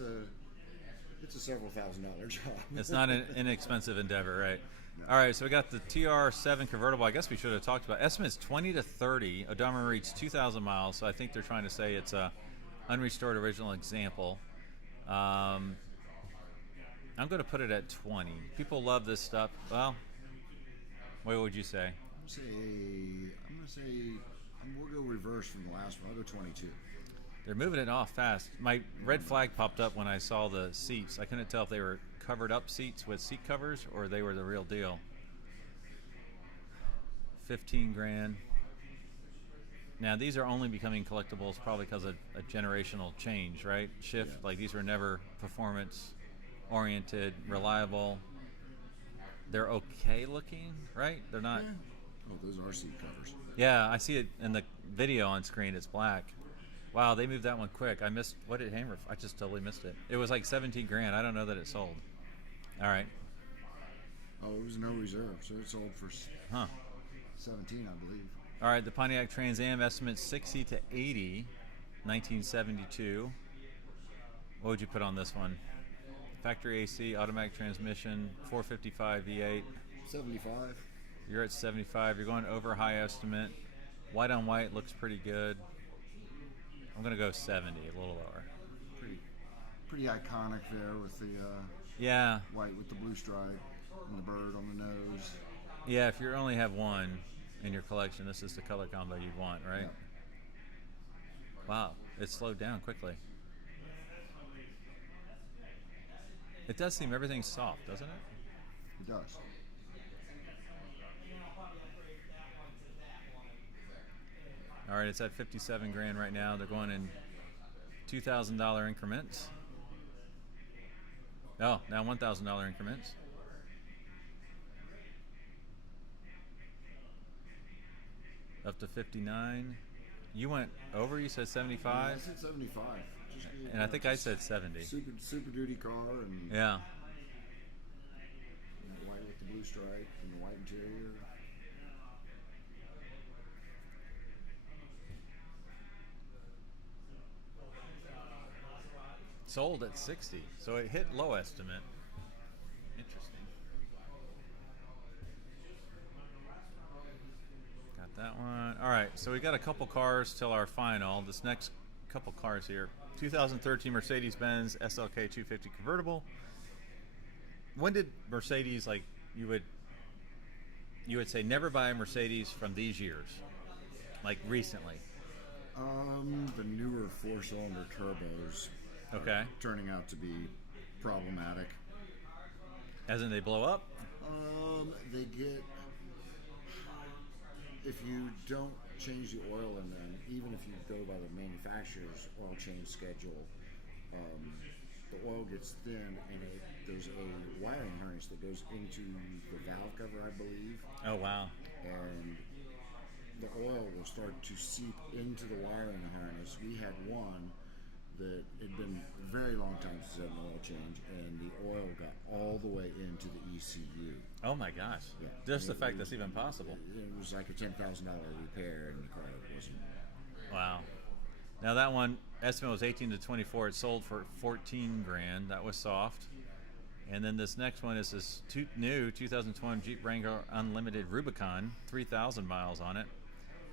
a several $1,000 job. It's not an inexpensive endeavor, right? No. All right, so we got the TR7 convertible. I guess we should have talked about estimates 20 to 30. Odometer reads 2,000 miles, so I think they're trying to say it's a unrestored original example. I'm going to put it at 20. People love this stuff. Well, what would you say? We'll go reverse from the last one. I'll go 22. They're moving it off fast. My red flag popped up when I saw the seats. I couldn't tell if they were covered up seats with seat covers or they were the real deal. 15 grand. Now these are only becoming collectibles probably because of a generational change, right? Shift. Yeah. Like these were never performance oriented, reliable. They're okay looking, right? They're not. Yeah. Oh, those are seat covers. Yeah, I see it in the video on screen. It's black. Wow, they moved that one quick. I missed. What did Hammer? I just totally missed it. It was like 17 grand. I don't know that it sold. All right. Oh, it was no reserve, so it sold for 17, I believe. All right, the Pontiac Trans Am estimate 60 to 80, 1972. What would you put on this one? Factory AC, automatic transmission, 455 V8. 75. You're at 75. You're going over high estimate. White on white looks pretty good. I'm going to go 70, a little lower. Pretty iconic there with the Yeah. white with the blue stripe and the bird on the nose. Yeah, if you only have one in your collection, this is the color combo you'd want, right? Yep. Wow, it slowed down quickly. It does seem everything's soft, doesn't it? It does. All right, it's at 57 grand right now. They're going in $2,000 increments. Oh, now $1,000 increments. Up to 59. You went over. You said 75, I said 75. and I think I said 70. Super duty car and Yeah. white with the blue stripe and the white interior. Sold at 60, so it hit low estimate. Interesting. Got that one. All right, so we got a couple cars till our final. This next couple cars here: 2013 Mercedes-Benz SLK 250 convertible. When did Mercedes, like, you would say never buy a Mercedes from these years, like recently? The newer 4-cylinder turbos. Okay. Turning out to be problematic. As in they blow up? They get, if you don't change the oil in them, even if you go by the manufacturer's oil change schedule, the oil gets thin and there's a wiring harness that goes into the valve cover, I believe. Oh, wow. And the oil will start to seep into the wiring harness. We had one that it had been a very long time since I had an oil change, and the oil got all the way into the ECU. Oh my gosh! Yeah. Just the fact that's even possible. It was like a $10,000 repair, and the car wasn't. Wow. Now that one estimate was 18 to 24. It sold for 14 grand. That was soft. And then this next one is this new 2020 Jeep Wrangler Unlimited Rubicon, 3,000 miles on it.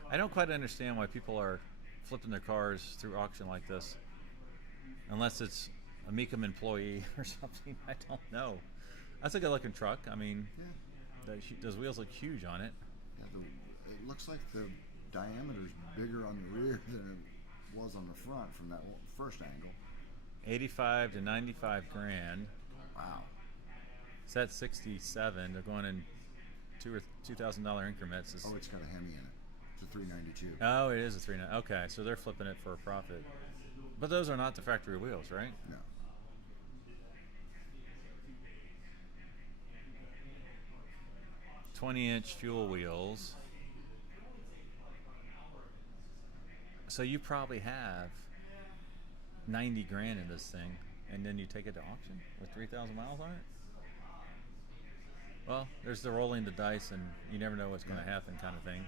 I don't quite understand why people are flipping their cars through auction like this. Unless it's a Mecum employee or something, I don't know. That's a good-looking truck. I mean, Yeah. those wheels look huge on it. Yeah, it looks like the diameter's bigger on the rear than it was on the front from that first angle. 85 to 95 grand. Wow. It's at 67. They're going in $2,000 increments. Oh, it's got a Hemi in it. It's a 392. Oh, it is a 3.9. Okay, so they're flipping it for a profit. But those are not the factory wheels, right? No. 20-inch fuel wheels. So you probably have 90 grand in this thing, and then you take it to auction with 3,000 miles on it? Well, there's the rolling the dice, and you never know what's going to happen kind of thing.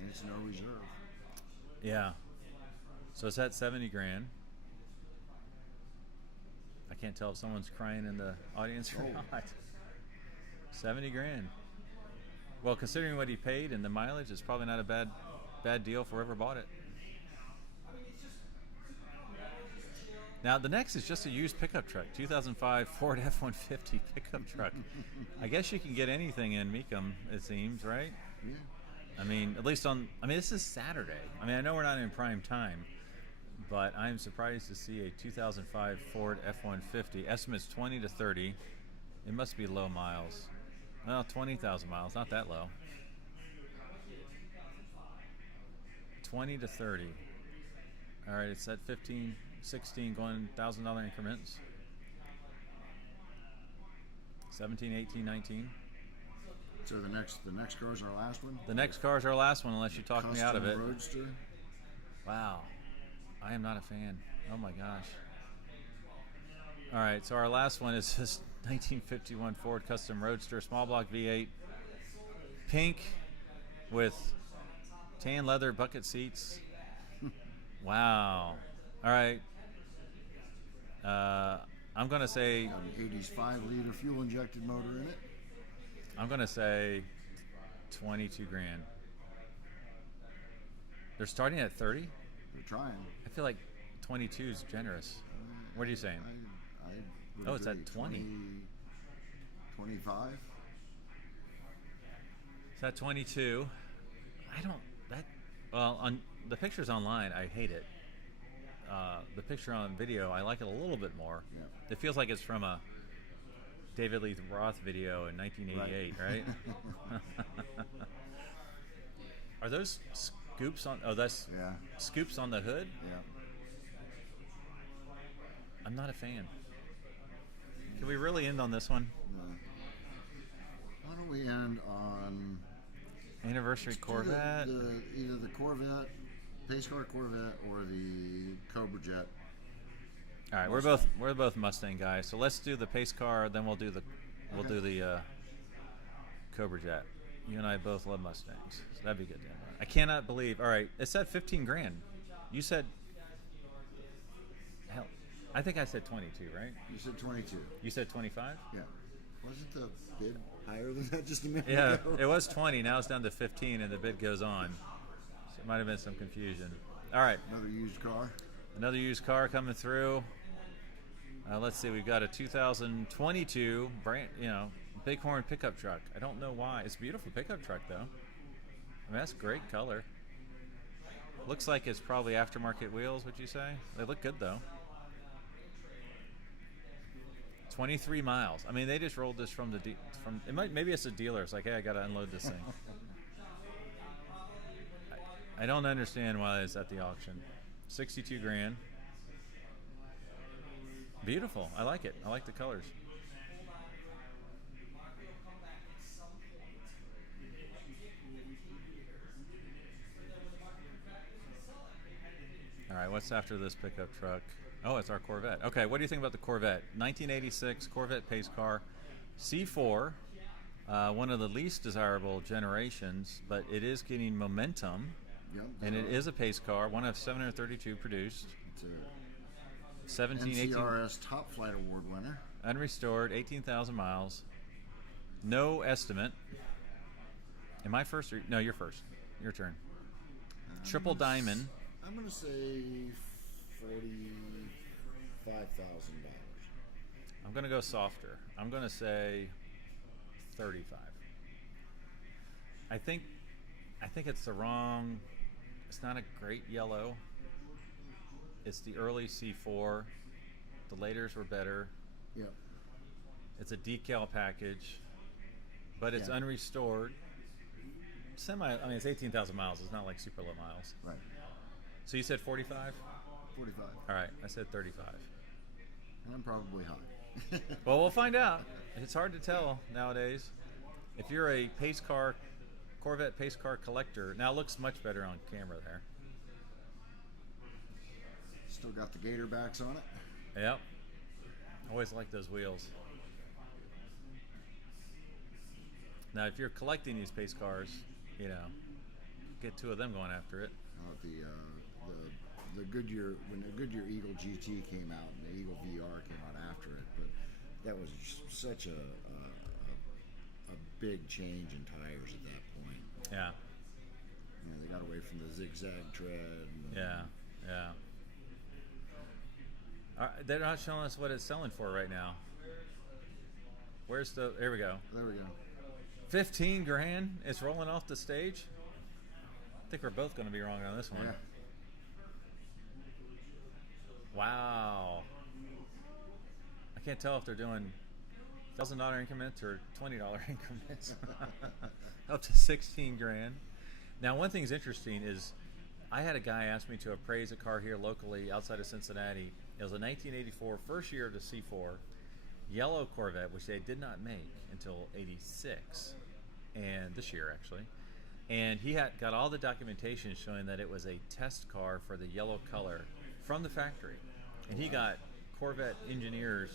And it's no reserve. Yeah. So it's at 70 grand. I can't tell if someone's crying in the audience or not. 70 grand. Well, considering what he paid and the mileage, it's probably not a bad deal for whoever bought it. Now, the next is just a used pickup truck, 2005 Ford F-150 pickup truck. I guess you can get anything in Mecum, it seems, right? Yeah. I mean, at least this is Saturday. I mean, I know we're not in prime time, but I'm surprised to see a 2005 Ford F-150. Estimates 20 to 30. It must be low miles. Well, 20,000 miles, not that low. 20 to 30. All right, it's at 15, 16, going $1,000 increments. 17, 18, 19. So the next car is our last one? The next car is our last one, unless you talk me out of it. Custom Roadster. Wow. I am not a fan. Oh my gosh. All right, so our last one is this 1951 Ford Custom Roadster, small block V8, pink with tan leather bucket seats. Wow. All right. I'm going to say... Got an 80s 5-liter fuel-injected motor in it. I'm going to say 22 grand. They're starting at 30? They're trying. I feel like 22 is generous. What are you saying? I would Oh, it's agree. at 20. 25? It's at 22. On the pictures online, I hate it. The picture on video, I like it a little bit more. Yeah. It feels like it's from a David Lee Roth video in 1988, right? Are those scoops on? Oh, that's scoops on the hood. Yeah. I'm not a fan. Can we really end on this one? No. Why don't we end on Anniversary Corvette. Either the Corvette, pace car Corvette, or the Cobra Jet. All right, we're both Mustang guys, so let's do the pace car, then we'll do the Cobra Jet. You and I both love Mustangs, so that'd be good. I cannot believe. All right, it said 15 grand. You said, hell, I think I said 22, right? You said 22. You said 25? Yeah. Wasn't the bid higher than that just a minute Yeah, ago? it was 20. Now it's down to 15, and the bid goes on. So it might have been some confusion. All right. Another used car. Another used car coming through. Let's see. We've got a 2022 Bighorn pickup truck. I don't know why. It's a beautiful pickup truck, though. I mean, that's great color. Looks like it's probably aftermarket wheels, would you say? They look good, though. 23 miles. I mean, they just rolled this from maybe it's a dealer. It's like, hey, I got to unload this thing. I don't understand why it's at the auction. 62 grand. Beautiful. I like it. I like the colors. All right, what's after this pickup truck? Oh, it's our Corvette. Okay, what do you think about the Corvette? 1986 Corvette pace car, C4, one of the least desirable generations, but it is getting momentum, and it is a pace car, one of 732 produced. It's a 17, 18. NCRS Top Flight Award winner. Unrestored, 18,000 miles. No estimate. Am I first? No, you're first. Your turn. Triple diamond. I'm going to say $45,000. I'm going to go softer. I'm going to say 35. I think it's the wrong. It's not a great yellow. It's the early C4. The laters were better. Yep. It's a decal package, but it's unrestored. It's 18,000 miles. It's not like super low miles. Right. So you said 45? 45. All right, I said 35. And I'm probably high. Well, we'll find out. It's hard to tell nowadays. if you're a Corvette pace car collector, now it looks much better on camera there. Still got the gator backs on it. Yep. Always like those wheels. Now, if you're collecting these pace cars, you know, get two of them going after it. The Goodyear, when the Goodyear Eagle GT came out and the Eagle VR came out after it, but that was such a big change in tires at that point. Yeah. You know, they got away from the zigzag tread. Yeah. They're not showing us what it's selling for right now. Where's the? Here we go. There we go. 15 grand. It's rolling off the stage. I think we're both going to be wrong on this one. Yeah. Wow. I can't tell if they're doing $1,000 increments or $20 increments. Up to 16 grand. Now, one thing is interesting is I had a guy ask me to appraise a car here locally outside of Cincinnati. It was a 1984 first year of the C4 yellow Corvette, which they did not make until 86, and this year actually. And he had got all the documentation showing that it was a test car for the yellow color from the factory. And he got Corvette engineers,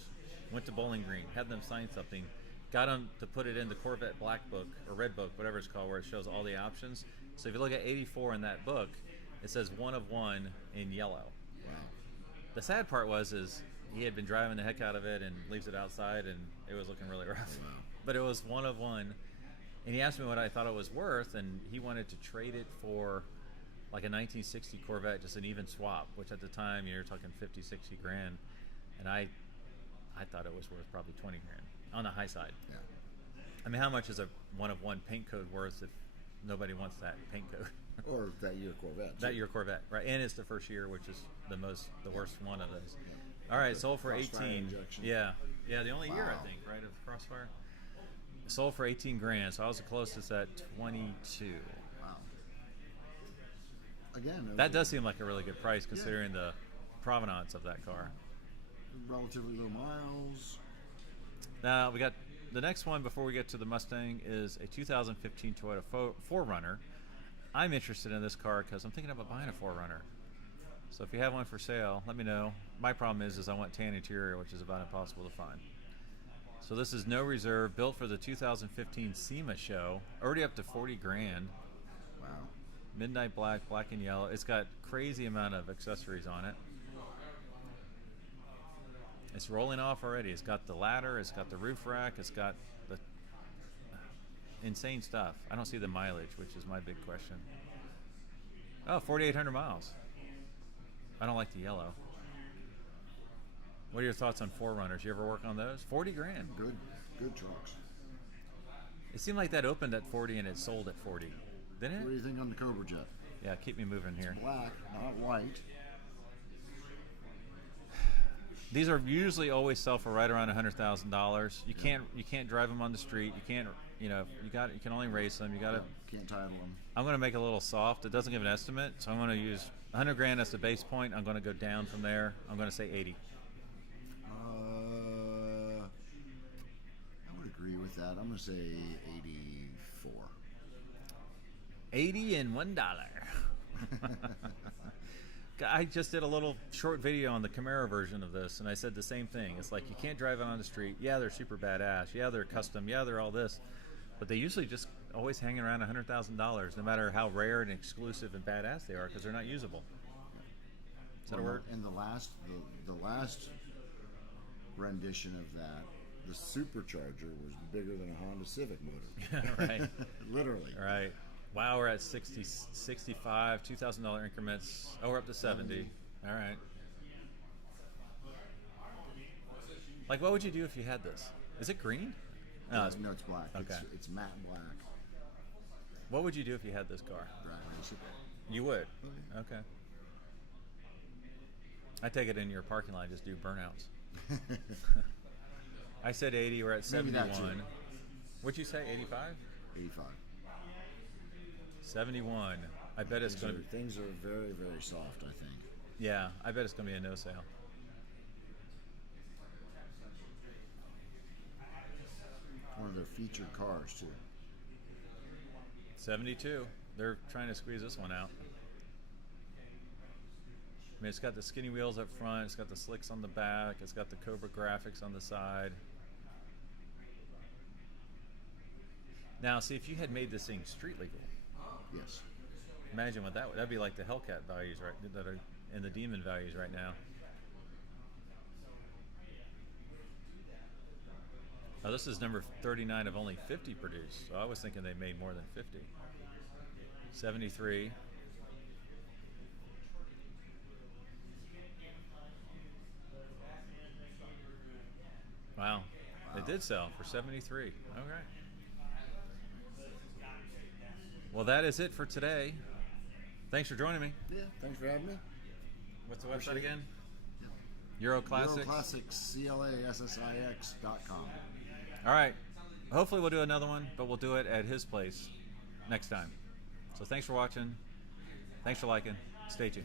went to Bowling Green, had them sign something, got them to put it in the Corvette black book or red book, whatever it's called, where it shows all the options. So if you look at 84 in that book, it says 1 of 1 in yellow. Wow. The sad part is he had been driving the heck out of it and leaves it outside, and it was looking really rough. Wow. But it was 1 of 1. And he asked me what I thought it was worth, and he wanted to trade it for like a 1960 Corvette, just an even swap, which at the time you're talking 50, 60 grand. And I thought it was worth probably 20 grand on the high side. Yeah. I mean, how much is a 1 of 1 paint code worth if nobody wants that paint code? Or that year Corvette. That year Corvette, right? And it's the first year, which is the worst one of those. All right, sold for Crossfire 18. injection. Yeah, the only year Wow. I think, right, of Crossfire. Sold for 18 grand, so I was the closest at 22. Wow. Again, That does seem like a really good price considering the provenance of that car. relatively low miles. Now we got the next one before we get to the Mustang is a 2015 Toyota 4Runner. I'm interested in this car because I'm thinking about buying a 4Runner. So if you have one for sale, let me know. My problem is I want tan interior, which is about impossible to find. So this is no reserve, built for the 2015 SEMA show. Already up to 40 grand. Wow. Midnight black, black and yellow. It's got crazy amount of accessories on it. It's rolling off already. It's got the ladder. It's got the roof rack. It's got the insane stuff. I don't see the mileage, which is my big question. Oh, 4,800 miles. I don't like the yellow. What are your thoughts on 4Runners? You ever work on those? 40 grand. Good trucks. It seemed like that opened at 40 and it sold at 40. Didn't What do it? you think on the Cobra Jet? Yeah, keep me moving here. Black, not white. These are usually always sell for right around $100,000. You can't drive them on the street. You can't, you can only race them. You got to. Can't title them. I'm going to make it a little soft. It doesn't give an estimate, so I'm going to use 100 grand as the base point. I'm going to go down from there. I'm going to say 80. I would agree with that. I'm going to say 84. 80 and $1. I just did a little short video on the Camaro version of this, and I said the same thing. It's like you can't drive it on the street. Yeah, they're super badass. Yeah, they're custom. Yeah, they're all this. But they usually just always hang around $100,000, no matter how rare and exclusive and badass they are, because they're not usable. Is that a word? And the last rendition of that, the supercharger was bigger than a Honda Civic motor. Right. Literally. Right. Wow, we're at 60, 65, $2,000 increments. Oh, we're up to 70. All right. Like, what would you do if you had this? Is it green? No, it's black. Okay. It's matte black. What would you do if you had this car? Right. You would? Okay. I take it in your parking lot, just do burnouts. I said 80, we're at Maybe 71. that too. What'd you say, 85? 85. 71. I bet it's going to be... Things are very, very soft, I think. Yeah, I bet it's going to be a no sale. One of their featured cars, too. 72. They're trying to squeeze this one out. I mean, it's got the skinny wheels up front. It's got the slicks on the back. It's got the Cobra graphics on the side. Now, see, if you had made this thing street legal, Yes. imagine what that'd be like the Hellcat values, right? That are in the Demon values right now. Now, this is number 39 of only 50 produced, so I was thinking they made more than 50. 73. Wow. They did sell for 73. Okay. Well, that is it for today. Thanks for joining me. Yeah, thanks for having me. What's the website Appreciate it. again? Euro Classics? EuroClassicsClassix.com. All right. Hopefully we'll do another one, but we'll do it at his place next time. So thanks for watching. Thanks for liking. Stay tuned.